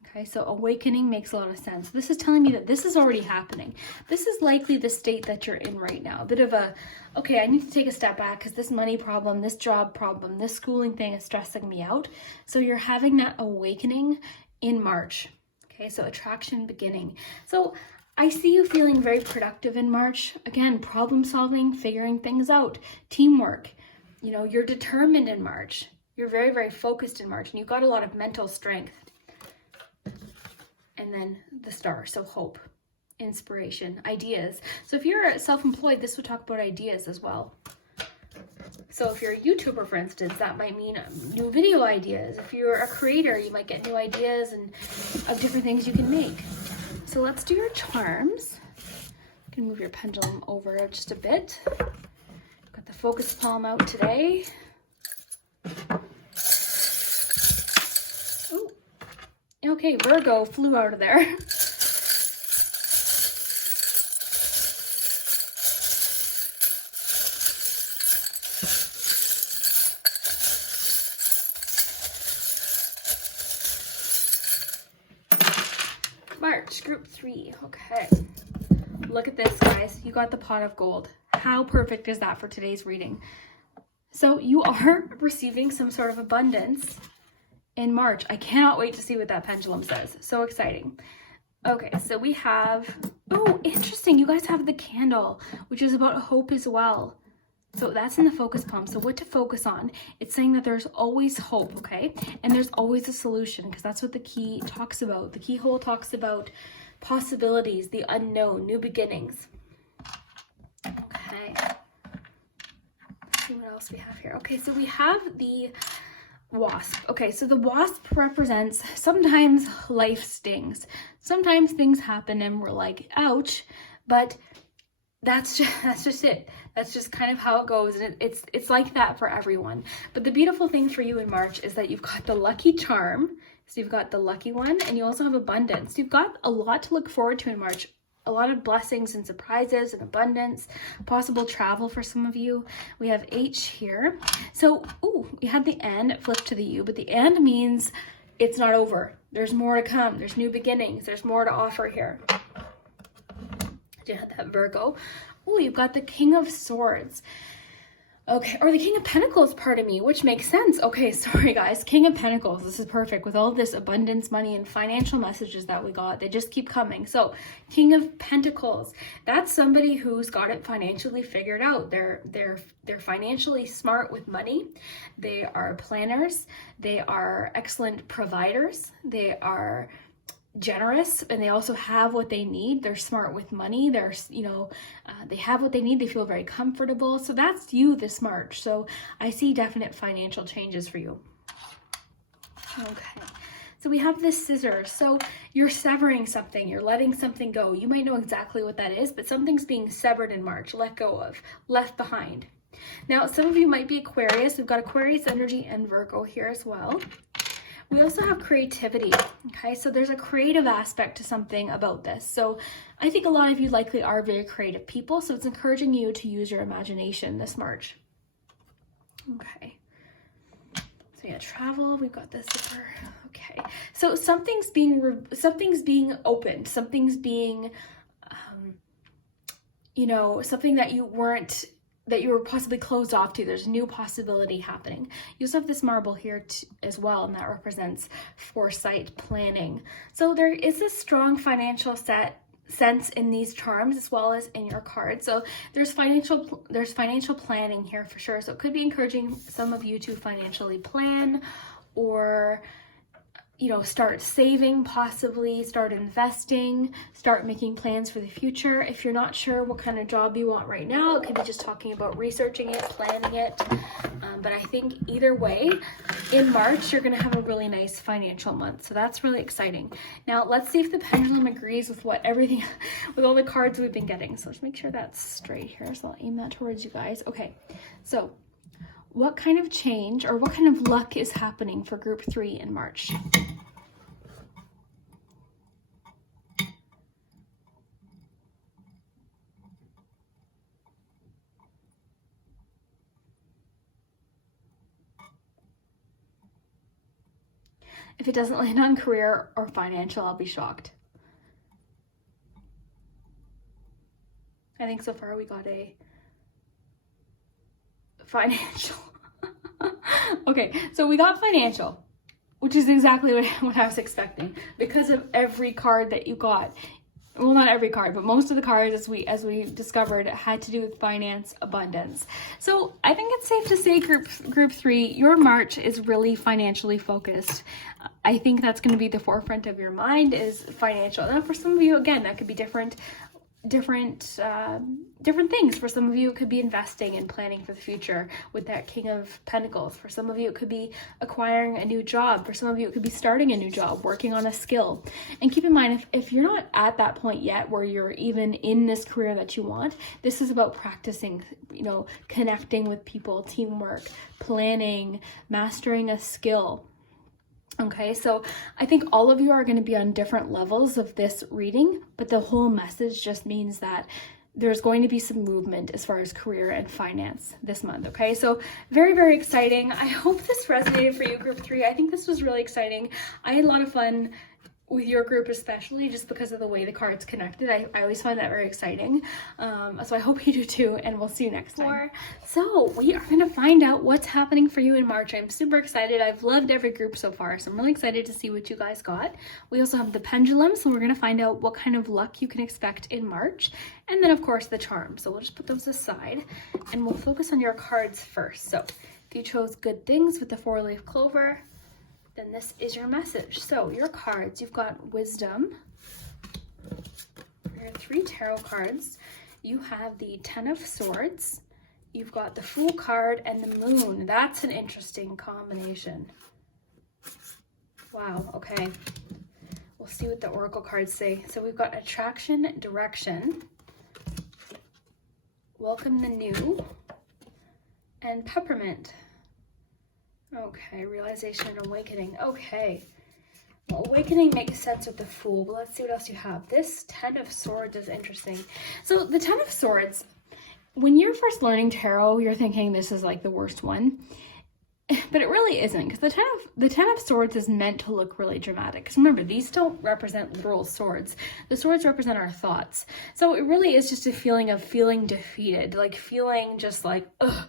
Okay, so awakening makes a lot of sense. This is telling me that this is already happening. This is likely the state that you're in right now. A bit of a, okay, I need to take a step back because this money problem, this job problem, this schooling thing is stressing me out. So you're having that awakening in March. Okay, so attraction, beginning. So I see you feeling very productive in March. Again, problem solving, figuring things out, teamwork. You know, you're determined in March. You're very, very focused in March, and you've got a lot of mental strength. And then the star, so hope, inspiration, ideas. So if you're self-employed, this would talk about ideas as well. So if you're a YouTuber, for instance, that might mean new video ideas. If you're a creator, you might get new ideas and of different things you can make. So let's do your charms. You can move your pendulum over just a bit. Got the focus palm out today. Ooh. Okay, Virgo flew out of there. March, group 3. Okay. Look at this, guys. You got the pot of gold. How perfect is that for today's reading? So you are receiving some sort of abundance in March. I cannot wait to see what that pendulum says. So exciting. Okay, so we have, oh, interesting. You guys have the candle, which is about hope as well. So that's in the focus palm. So what to focus on? It's saying that there's always hope, okay? And there's always a solution, because that's what the key talks about. The keyhole talks about possibilities, the unknown, new beginnings. Okay. Let's see what else we have here. Okay, so we have the wasp. Okay, so the wasp represents sometimes life stings. Sometimes things happen and we're like, ouch, but that's just it. That's just kind of how it goes, and it's like that for everyone. But the beautiful thing for you in March is that you've got the lucky charm. So you've got the lucky one, and you also have abundance. You've got a lot to look forward to in March. A lot of blessings and surprises and abundance, possible travel for some of you. We have H here. So, ooh, we had the N flipped to the U, but the N means it's not over. There's more to come. There's new beginnings. There's more to offer here. You had that Virgo. Oh, you've got the King of Swords. Okay, or the King of Pentacles, pardon me, which makes sense. Okay, sorry guys, King of Pentacles, this is perfect with all this abundance, money, and financial messages that we got. They just keep coming. So, King of Pentacles, that's somebody who's got it financially figured out. They're financially smart with money. They are planners. They are excellent providers. They are generous, and they also have what they need. They're smart with money. They're, they have what they need. They feel very comfortable. So that's you this March. So I see definite financial changes for you. Okay. So we have this scissors. So you're severing something. You're letting something go. You might know exactly what that is, but something's being severed in March, let go of, left behind. Now, some of you might be Aquarius. We've got Aquarius energy and Virgo here as well. We also have creativity, okay? So there's a creative aspect to something about this. So I think a lot of you likely are very creative people, so it's encouraging you to use your imagination this March. Okay. So yeah, travel, we've got this zipper. Okay. So something's being opened, something's being, something that you weren't that you were possibly closed off to. There's a new possibility happening. You also have this marble here as well, and that represents foresight, planning. So there is a strong financial sense in these charms as well as in your card. So there's financial planning here for sure. So it could be encouraging some of you to financially plan, or start saving, possibly start investing, start making plans for the future. If you're not sure what kind of job you want right now, it could be just talking about researching it, planning it. But I think either way, in March, you're going to have a really nice financial month. So that's really exciting. Now, let's see if the pendulum agrees with with all the cards we've been getting. So let's make sure that's straight here. So I'll aim that towards you guys. Okay, so what kind of change or what kind of luck is happening for group 3 in March? If it doesn't land on career or financial, I'll be shocked. I think so far we got a financial. Okay, so we got financial, which is exactly what I was expecting because of every card that you got. Well, not every card, but most of the cards, as we discovered, had to do with finance, abundance. So I think it's safe to say group 3, your March is really financially focused. I think that's going to be the forefront of your mind, is financial. Now, for some of you, again, that could be different things. For some of you, it could be investing and planning for the future with that King of Pentacles. For some of you, it could be acquiring a new job. For some of you, it could be starting a new job, working on a skill. And keep in mind, if you're not at that point yet where you're even in this career that you want, this is about practicing, connecting with people, teamwork, planning, mastering a skill. Okay, so I think all of you are going to be on different levels of this reading, but the whole message just means that there's going to be some movement as far as career and finance this month. Okay, so very, very exciting. I hope this resonated for you, group 3. I think this was really exciting. I had a lot of fun with your group, especially just because of the way the cards connected. I always find that very exciting. So I hope you do too, and we'll see you next time. So we are going to find out what's happening for you in March. I'm super excited. I've loved every group so far, so I'm really excited to see what you guys got. We also have the pendulum, so we're going to find out what kind of luck you can expect in March. And then of course the charm. So we'll just put those aside and we'll focus on your cards first. So if you chose good things with the 4-leaf clover, then this is your message. So your cards, you've got wisdom. Your 3 tarot cards. You have the 10 of Swords. You've got the Fool card and the Moon. That's an interesting combination. Wow, okay. We'll see what the Oracle cards say. So we've got attraction, direction, welcome the new, and peppermint. Okay, realization and awakening. Okay. Well, awakening makes sense with the Fool, but let's see what else you have. This 10 of Swords is interesting. So the 10 of Swords, when you're first learning tarot, you're thinking this is like the worst one. But it really isn't, because the 10 of Swords is meant to look really dramatic. Because remember, these don't represent literal swords. The swords represent our thoughts. So it really is just a feeling of feeling defeated, like feeling just like, ugh.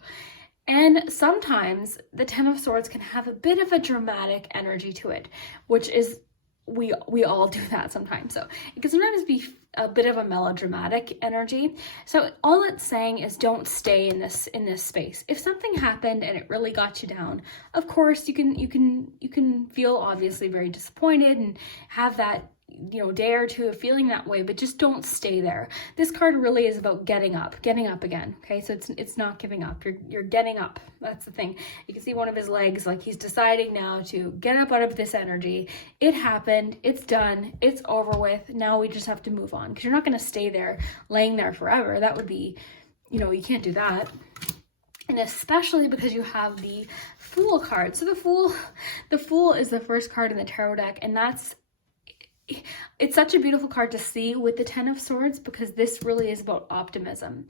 And sometimes the 10 of Swords can have a bit of a dramatic energy to it, which is, we all do that sometimes. So it can sometimes be a bit of a melodramatic energy. So all it's saying is don't stay in this space. If something happened and it really got you down, of course you can feel obviously very disappointed and have that day or two of feeling that way, but just don't stay there. This card really is about getting up again. Okay, so it's not giving up. You're getting up. That's the thing. You can see one of his legs, like he's deciding now to get up out of this energy. It happened. It's done. It's over with. Now we just have to move on, because you're not going to stay there laying there forever. That would be, you can't do that. And especially because you have the Fool card. So the Fool is the first card in the tarot deck, and it's such a beautiful card to see with the 10 of Swords, because this really is about optimism.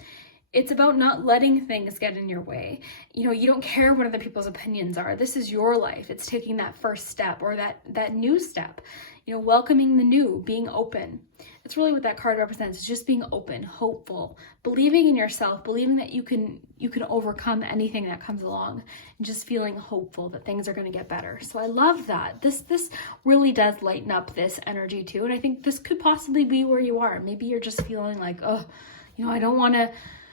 It's about not letting things get in your way. You don't care what other people's opinions are. This is your life. It's taking that first step, or that new step, welcoming the new, being open. it's really what that card represents. It's just being open, hopeful, believing in yourself, believing that you can overcome anything that comes along, and just feeling hopeful that things are going to get better. So I love that. This really does lighten up this energy too. And I think this could possibly be where you are. Maybe you're just feeling like, oh,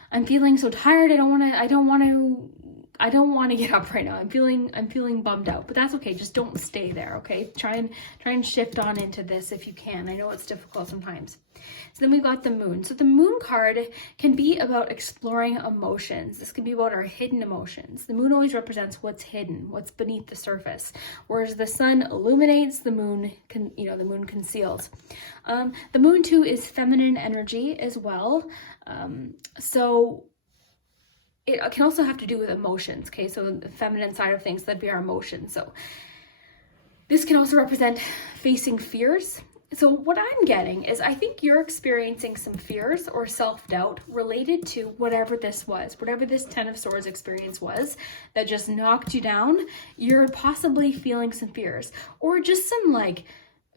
I'm feeling so tired. I don't want to get up right now. I'm feeling bummed out, but that's okay. Just don't stay there. Okay. Try and shift on into this if you can. I know it's difficult sometimes. So then we got the moon. So the moon card can be about exploring emotions. This can be about our hidden emotions. The moon always represents what's hidden, what's beneath the surface. Whereas the sun illuminates, the moon conceals. The moon too is feminine energy as well. So it can also have to do with emotions, okay? So the feminine side of things, that'd be our emotions. So this can also represent facing fears. So what I'm getting is I think you're experiencing some fears or self-doubt related to whatever this was, whatever this 10 of Swords experience was that just knocked you down. You're possibly feeling some fears, or just some like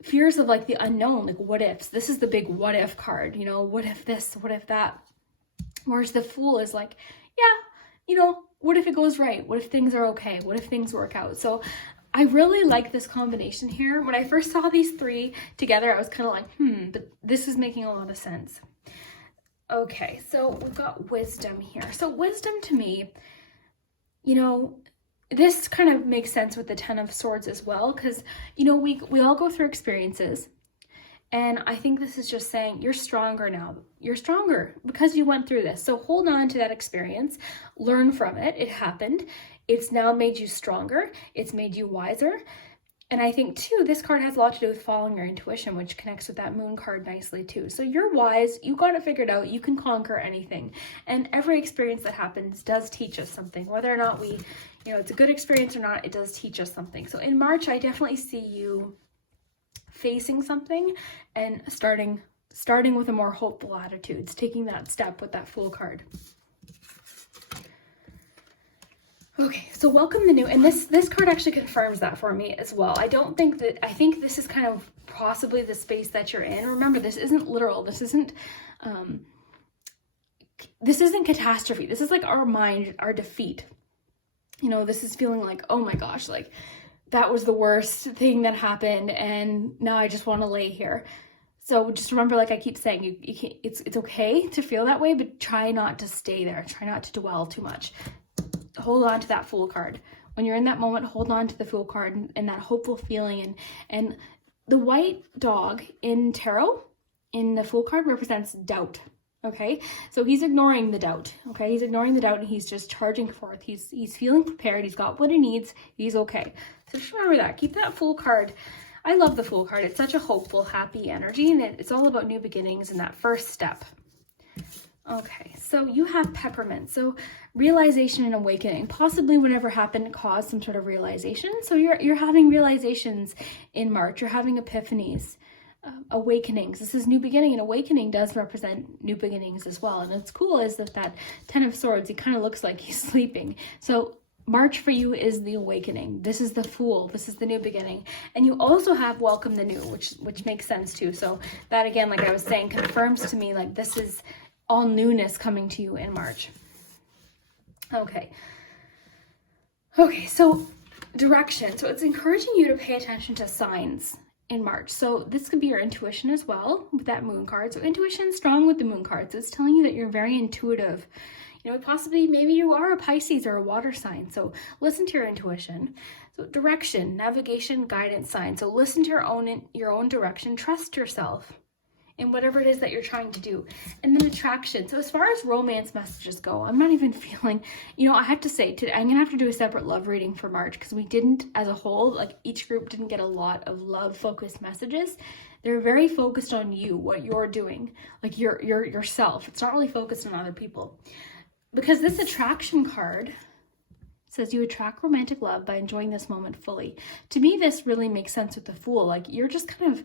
fears of like the unknown, like what ifs. This is the big what if card, what if this, what if that? Whereas the Fool is like, yeah, what if it goes right? What if things are okay? What if things work out? So I really like this combination here. When I first saw these three together, I was kind of like, but this is making a lot of sense. Okay, so we've got wisdom here. So wisdom to me, this kind of makes sense with the 10 of Swords as well, because, we all go through experiences. And I think this is just saying you're stronger now. You're stronger because you went through this. So hold on to that experience, learn from it. It happened. It's now made you stronger. It's made you wiser. And I think too, this card has a lot to do with following your intuition, which connects with that moon card nicely too. So you're wise, you got it figured out, you can conquer anything. And every experience that happens does teach us something. Whether or not it's a good experience or not, it does teach us something. So in March, I definitely see you facing something and starting with a more hopeful attitude, taking that step with that Fool card. Okay, so welcome the new, and this card actually confirms that for me as well. I think this is kind of possibly the space that you're in. Remember, this isn't literal. This isn't catastrophe. This is like our mind, our defeat. This is feeling like, oh my gosh, like that was the worst thing that happened, and now I just want to lay here. So just remember, like I keep saying, you can't, it's okay to feel that way, but try not to stay there. Try not to dwell too much. Hold on to that Fool card. When you're in that moment, hold on to the Fool card and that hopeful feeling. And the white dog in tarot, in the Fool card, represents doubt. Okay, so he's ignoring the doubt. Okay, he's ignoring the doubt and he's just charging forth. He's feeling prepared. He's got what he needs. He's okay. So just remember that. Keep that Fool card. I love the Fool card. It's such a hopeful, happy energy, and it's all about new beginnings and that first step. Okay, so you have Peppermint. So realization and awakening. Possibly whatever happened caused some sort of realization. So you're having realizations in March. You're having epiphanies. Awakenings. This is new beginning, and awakening does represent new beginnings as well. And what's cool is that 10 of Swords, he kind of looks like he's sleeping. So March for you is the awakening. This is the Fool. This is the new beginning. And you also have welcome the new, which makes sense too. So that, again, like I was saying, confirms to me like this is all newness coming to you in March. Okay, so direction. So it's encouraging you to pay attention to signs in March. So this could be your intuition as well with that moon card. So intuition strong with the moon card. So it's telling you that you're very intuitive. Possibly maybe you are a Pisces or a water sign. So listen to your intuition. So direction, navigation, guidance sign. So listen to your own direction. Trust yourself in whatever it is that you're trying to do. And then attraction. So as far as romance messages go, I'm not even feeling, I have to say, I'm going to have to do a separate love reading for March because we didn't, as a whole, like each group didn't get a lot of love-focused messages. They're very focused on you, what you're doing, like yourself. It's not really focused on other people. Because this attraction card says you attract romantic love by enjoying this moment fully. To me, this really makes sense with the Fool. Like you're just kind of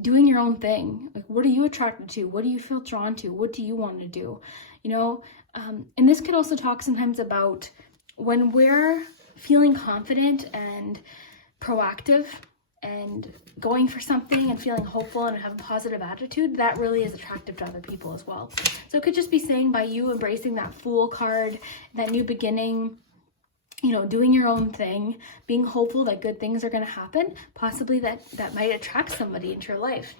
doing your own thing. Like, what are you attracted to? What do you feel drawn to? What do you want to do? And this could also talk sometimes about when we're feeling confident and proactive and going for something and feeling hopeful and have a positive attitude, that really is attractive to other people as well. So it could just be saying by you embracing that Fool card, that new beginning, you know, doing your own thing, being hopeful that good things are going to happen, possibly that might attract somebody into your life.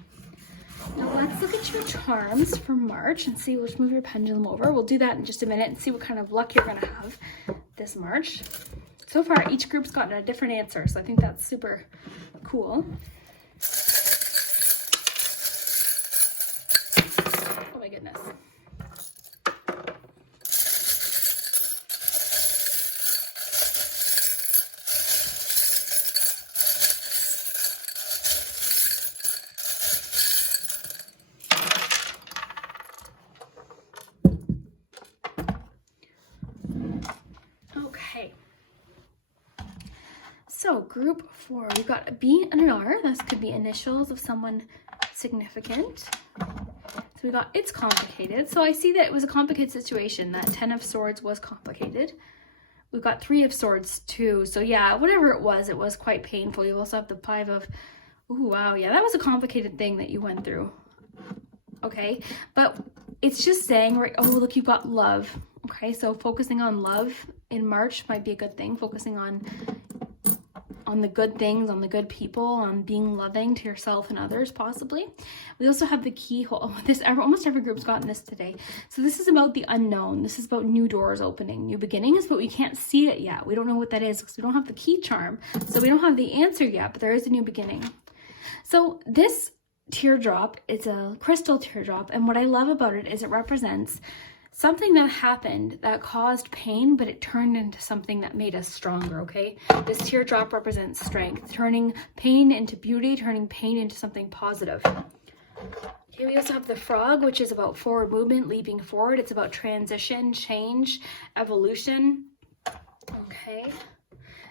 Now let's look at your charms for March and see, let's move your pendulum over. We'll do that in just a minute and see what kind of luck you're going to have this March. So far, each group's gotten a different answer, so I think that's super cool. Oh my goodness. Okay. So group 4, we've got a B and an R. This could be initials of someone significant. So we got, it's complicated. So I see that it was a complicated situation. That 10 of Swords was complicated. We've got 3 of Swords too. So yeah, whatever it was quite painful. You also have the 5 of, ooh, wow. Yeah, that was a complicated thing that you went through. Okay, but it's just saying, right, oh, look, you've got love. Okay, so focusing on love in March might be a good thing. Focusing on the good things, on the good people, on being loving to yourself and others, possibly. We also have the keyhole. Almost every group's gotten this today. So this is about the unknown. This is about new doors opening, new beginnings, but we can't see it yet. We don't know what that is because we don't have the key charm. So we don't have the answer yet, but there is a new beginning. So this teardrop is a crystal teardrop, and what I love about it is it represents something that happened that caused pain, but it turned into something that made us stronger, okay? This teardrop represents strength, turning pain into beauty, turning pain into something positive. Okay, we also have the frog, which is about forward movement, leaping forward. It's about transition, change, evolution. Okay.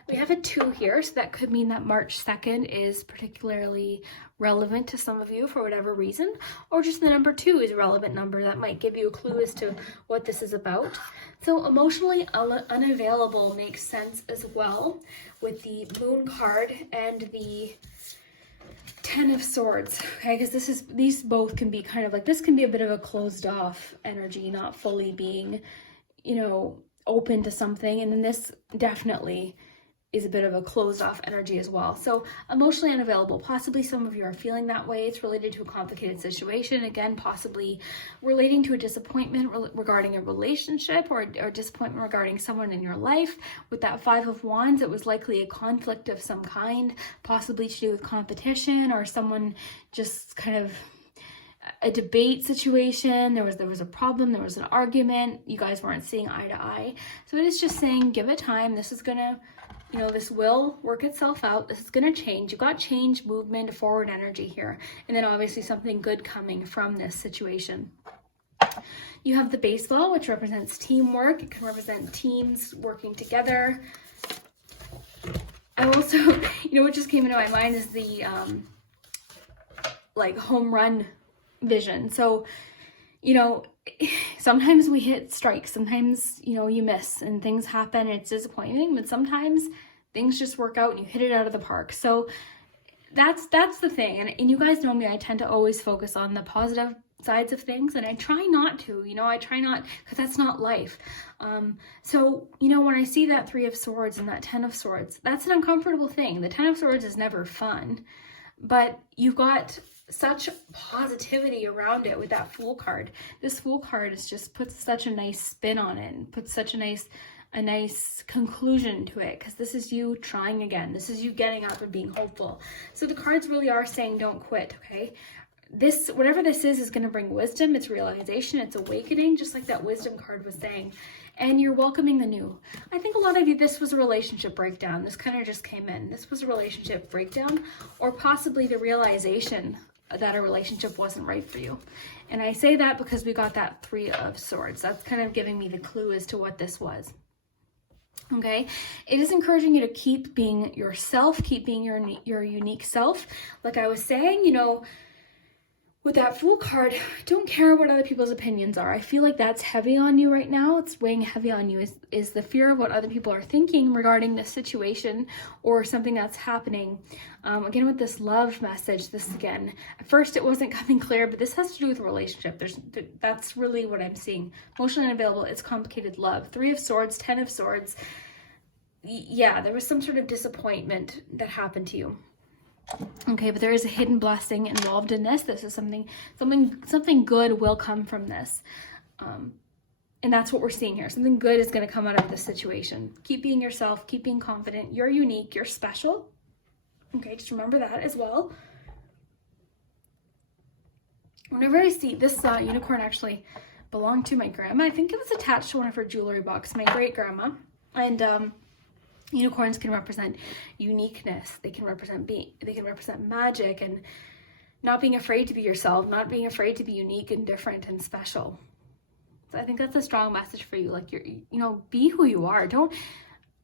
We have a 2 here, so that could mean that March 2nd is particularly relevant to some of you for whatever reason, or just the number 2 is a relevant number that might give you a clue as to what this is about. So emotionally unavailable makes sense as well with the Moon card and the 10 of Swords, okay, because these both can be kind of like, this can be a bit of a closed off energy, not fully being, you know, open to something, and then this definitely is a bit of a closed off energy as well. So emotionally unavailable, possibly some of you are feeling that way. It's related to a complicated situation. Again, possibly relating to a disappointment regarding a relationship or disappointment regarding someone in your life. With that 5 of Wands, it was likely a conflict of some kind, possibly to do with competition or someone just kind of a debate situation. There was a problem, there was an argument, you guys weren't seeing eye to eye. So it is just saying, give it time. This is gonna, you know, this will work itself out. This is going to change. You've got change, movement, forward energy here. And then obviously something good coming from this situation. You have the baseball, which represents teamwork. It can represent teams working together. I also, you know, what just came into my mind is the like home run vision. So, you know, sometimes we hit strikes, sometimes, you know, you miss and things happen and it's disappointing, but sometimes things just work out and you hit it out of the park. So that's the thing. And you guys know me, I tend to always focus on the positive sides of things, and I try not to, you know, because that's not life. So, you know, when I see that 3 of Swords and that 10 of Swords, that's an uncomfortable thing. The 10 of Swords is never fun, but you've got such positivity around it with that Fool card. This Fool card puts such a nice spin on it and puts such a nice conclusion to it, because this is you trying again. This is you getting up and being hopeful. So the cards really are saying don't quit, okay? This, whatever this is going to bring wisdom, it's realization, it's awakening, just like that wisdom card was saying. And you're welcoming the new. I think a lot of you, this was a relationship breakdown. This kind of just came in. This was a relationship breakdown, or possibly the realization that a relationship wasn't right for you. And I say that because we got that 3 of Swords. That's kind of giving me the clue as to what this was. Okay, it is encouraging you to keep being yourself, keep being your unique self. Like I was saying, you know, with that Fool card, don't care what other people's opinions are. I feel like that's heavy on you right now. It's weighing heavy on you is the fear of what other people are thinking regarding this situation or something that's happening. Again, with this love message, this again, at first it wasn't coming clear, but this has to do with a relationship. That's really what I'm seeing. Emotionally unavailable, it's complicated love. 3 of Swords, 10 of Swords. Yeah, there was some sort of disappointment that happened to you. Okay, but there is a hidden blessing involved in this. This is something good will come from this. And that's what we're seeing here. Something good is going to come out of this situation. Keep being yourself, keep being confident. You're unique, you're special. Okay, just remember that as well. Whenever I see this unicorn actually belonged to my grandma, I think it was attached to one of her jewelry boxes, my great grandma. And unicorns can represent uniqueness. They can represent magic and not being afraid to be yourself, not being afraid to be unique and different and special. So I think that's a strong message for you. Like, be who you are.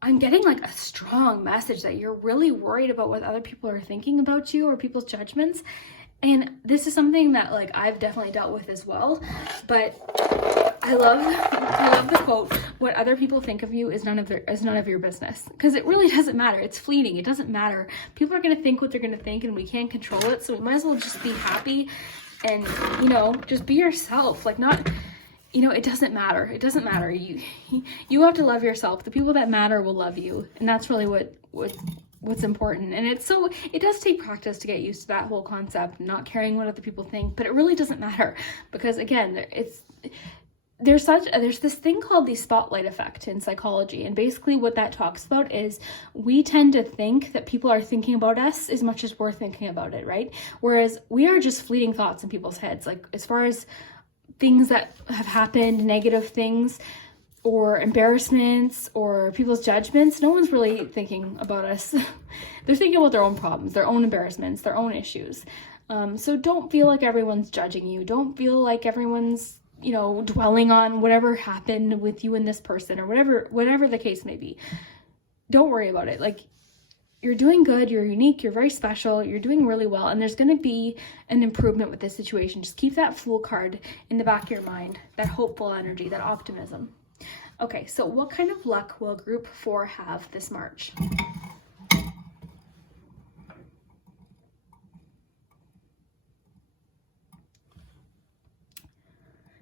I'm getting like a strong message that you're really worried about what other people are thinking about you or people's judgments. And this is something that like I've definitely dealt with as well. But I love the quote, what other people think of you is none of your business. Because it really doesn't matter. It's fleeting. It doesn't matter. People are going to think what they're going to think and we can't control it. So we might as well just be happy and, just be yourself. Like it doesn't matter. It doesn't matter. You have to love yourself. The people that matter will love you. And that's really what's important. And it does take practice to get used to that whole concept, not caring what other people think, but it really doesn't matter because again, there's this thing called the spotlight effect in psychology. And basically what that talks about is we tend to think that people are thinking about us as much as we're thinking about it, right? Whereas we are just fleeting thoughts in people's heads. Like as far as things that have happened, negative things, or embarrassments or people's judgments, no one's really thinking about us. They're thinking about their own problems, their own embarrassments, their own issues. So don't feel like everyone's judging you. Don't feel like everyone's, dwelling on whatever happened with you and this person or whatever the case may be. Don't worry about it. Like, you're doing good, you're unique, you're very special, you're doing really well, and there's going to be an improvement with this situation. Just keep that Fool card in the back of your mind, that hopeful energy, that optimism. Okay, so what kind of luck will group 4 have this March?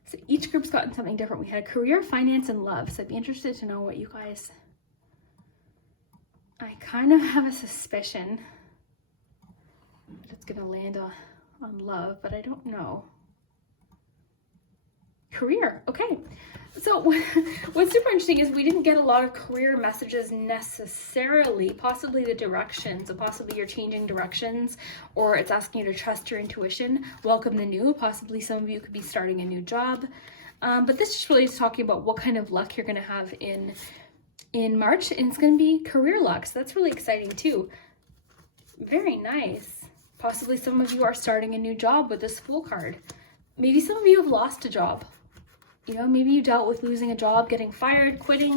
So each group's gotten something different. We had a career, finance, and love. So I'd be interested to know what you guys... I kind of have a suspicion that it's going to land on love, but I don't know. Career, okay. So what's super interesting is we didn't get a lot of career messages necessarily, possibly the direction. So possibly you're changing directions or it's asking you to trust your intuition, welcome the new. Possibly some of you could be starting a new job. But this just really is talking about what kind of luck you're going to have in March, and it's going to be career luck. So that's really exciting too. Very nice. Possibly some of you are starting a new job with this Fool card. Maybe some of you have lost a job. Maybe you dealt with losing a job, getting fired, quitting,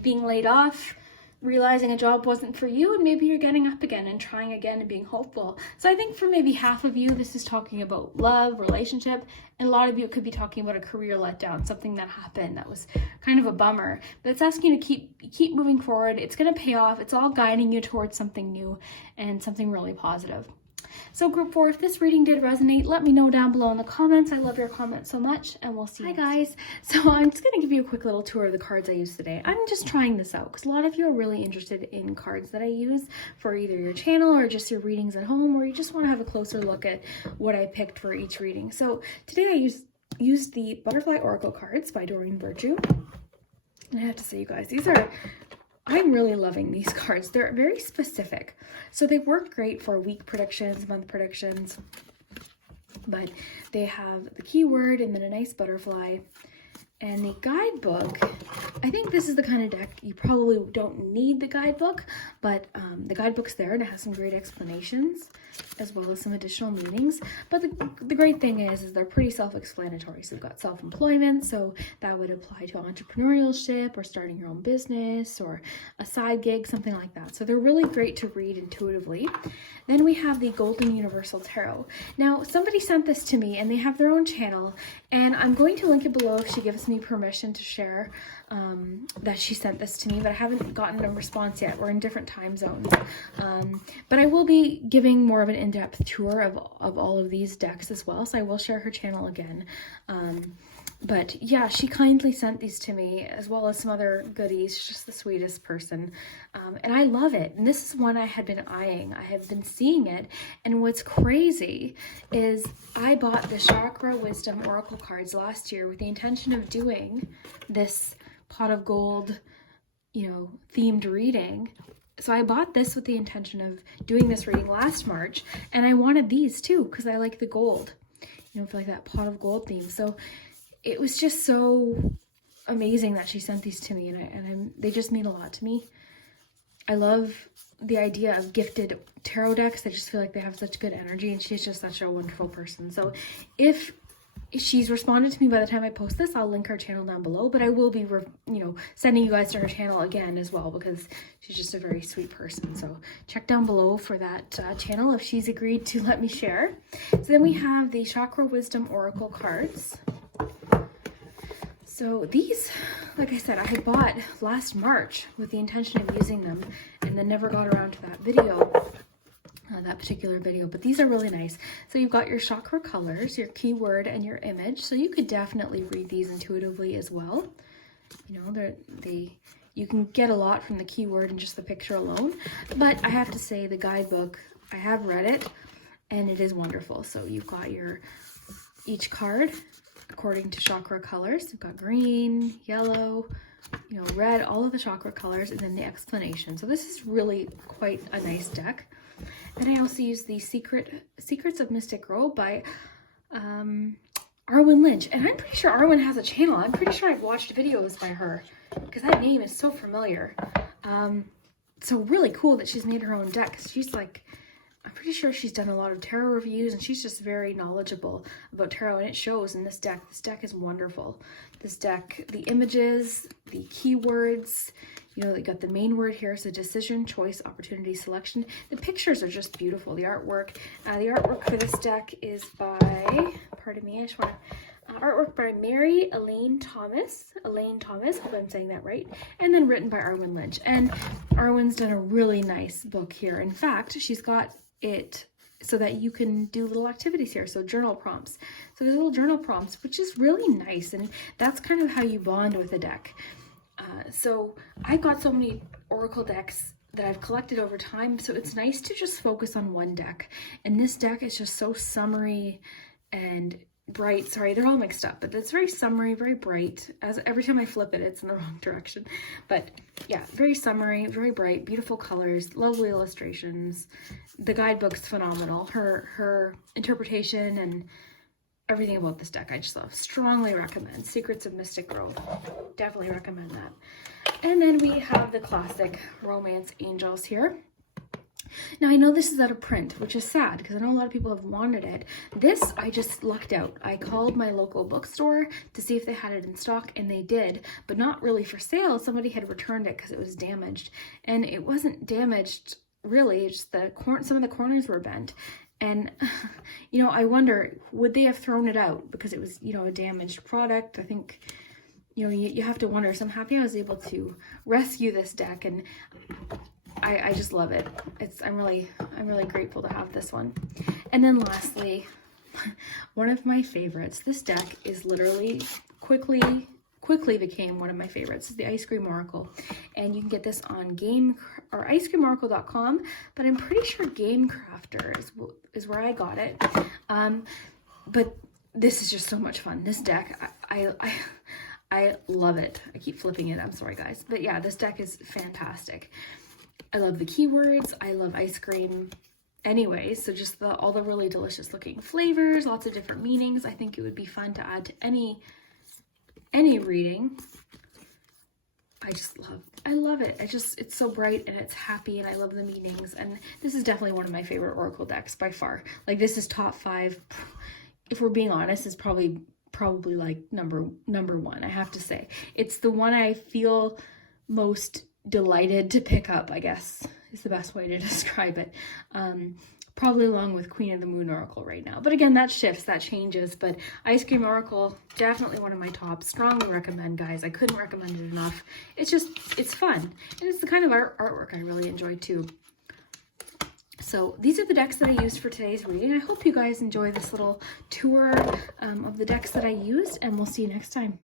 being laid off, realizing a job wasn't for you, and maybe you're getting up again and trying again and being hopeful. So I think for maybe half of you, this is talking about love, relationship, and a lot of you it could be talking about a career letdown, something that happened that was kind of a bummer. But it's asking you to keep moving forward. It's going to pay off. It's all guiding you towards something new and something really positive. So group 4, if this reading did resonate, let me know down below in the comments. I love your comments so much, and we'll see you. Hi guys. So I'm just going to give you a quick little tour of the cards I used today. I'm just trying this out because a lot of you are really interested in cards that I use for either your channel or just your readings at home, or you just want to have a closer look at what I picked for each reading. So today I used the Butterfly Oracle cards by Doreen Virtue. And I have to say, you guys, I'm really loving these cards. They're very specific. So they work great for week predictions, month predictions, but they have the keyword and then a nice butterfly. And the guidebook, I think this is the kind of deck you probably don't need the guidebook, but the guidebook's there and it has some great explanations as well as some additional meanings. But the great thing is they're pretty self-explanatory. So we've got self-employment, so that would apply to entrepreneurship or starting your own business or a side gig, something like that. So they're really great to read intuitively. Then we have the Golden Universal Tarot. Now, somebody sent this to me and they have their own channel, and I'm going to link it below if she gives me permission to share that she sent this to me, but I haven't gotten a response yet. We're in different time zones. But I will be giving more of an in-depth tour of all of these decks as well, so I will share her channel again. But yeah, she kindly sent these to me as well as some other goodies. She's just the sweetest person. And I love it. And this is one I had been eyeing. I have been seeing it. And what's crazy is I bought the Chakra Wisdom Oracle cards last year with the intention of doing this pot of gold, themed reading. So I bought this with the intention of doing this reading last March. And I wanted these too, because I like the gold, for like that pot of gold theme. So it was just so amazing that she sent these to me, and they just mean a lot to me. I love the idea of gifted tarot decks. I just feel like they have such good energy, and she's just such a wonderful person. So if she's responded to me by the time I post this, I'll link her channel down below, but I will be, sending you guys to her channel again as well, because she's just a very sweet person. So check down below for that channel if she's agreed to let me share. So then we have the Chakra Wisdom Oracle cards. So these, like I said, I had bought last March with the intention of using them and then never got around to that video, that particular video, but these are really nice. So you've got your chakra colors, your keyword, and your image. So you could definitely read these intuitively as well. You can get a lot from the keyword and just the picture alone, but I have to say the guidebook, I have read it and it is wonderful. So you've got each card according to chakra colors. We've got green, yellow, red, all of the chakra colors, and then the explanation. So this is really quite a nice deck. Then I also use the Secrets of Mystic Grove by Arwen Lynch. And I'm pretty sure Arwen has a channel. I'm pretty sure I've watched videos by her because that name is so familiar. So really cool that she's made her own deck. She's like, I'm pretty sure she's done a lot of tarot reviews, and she's just very knowledgeable about tarot, and it shows in this deck. This deck is wonderful. This deck, the images, the keywords, they got the main word here, so decision, choice, opportunity, selection. The pictures are just beautiful. The artwork for this deck is by, pardon me, I just want to, artwork by Mary Elaine Thomas, hope I'm saying that right, and then written by Arwen Lynch. And Arwen's done a really nice book here. In fact, she's got it so that you can do little activities here, so journal prompts. So there's little journal prompts, which is really nice, and that's kind of how you bond with a deck. So I've got so many oracle decks that I've collected over time, so it's nice to just focus on one deck. And this deck is just so summery and bright. Sorry, they're all mixed up, but it's very summery, very bright. As every time I flip it, it's in the wrong direction. But yeah, very summery, very bright, beautiful colors, lovely illustrations. The guidebook's phenomenal. Her interpretation and everything about this deck I just love. Strongly recommend Secrets of Mystic Grove. Definitely recommend that. And then we have the classic Romance Angels here. Now I know this is out of print, which is sad because I know a lot of people have wanted it. This, I just lucked out. I called my local bookstore to see if they had it in stock, and they did, but not really for sale. Somebody had returned it because it was damaged, and it wasn't damaged really. It's just some of the corners were bent. And, I wonder, would they have thrown it out because it was, a damaged product? I think, you have to wonder. So I'm happy I was able to rescue this deck, and I just love it. I'm really grateful to have this one. And then lastly, one of my favorites. This deck is literally quickly became one of my favorites. It's the Ice Cream Oracle, and you can get this on icecreamoracle.com, but I'm pretty sure Game Crafter is where I got it. But this is just so much fun. This deck, I love it. I keep flipping it. I'm sorry, guys. But yeah, this deck is fantastic. I love the keywords. I love ice cream anyway. So just all the really delicious looking flavors, lots of different meanings. I think it would be fun to add to any any reading, I love it. It's so bright and it's happy and I love the meanings. And this is definitely one of my favorite Oracle decks by far. Like this is top 5. If we're being honest, it's probably like number 1, I have to say. It's the one I feel most delighted to pick up, I guess is the best way to describe it. Probably along with Queen of the Moon Oracle right now. But again, that shifts, that changes. But Ice Cream Oracle, definitely one of my tops. Strongly recommend, guys. I couldn't recommend it enough. It's fun. And it's the kind of artwork I really enjoy too. So these are the decks that I used for today's reading. I hope you guys enjoy this little tour of the decks that I used, and we'll see you next time.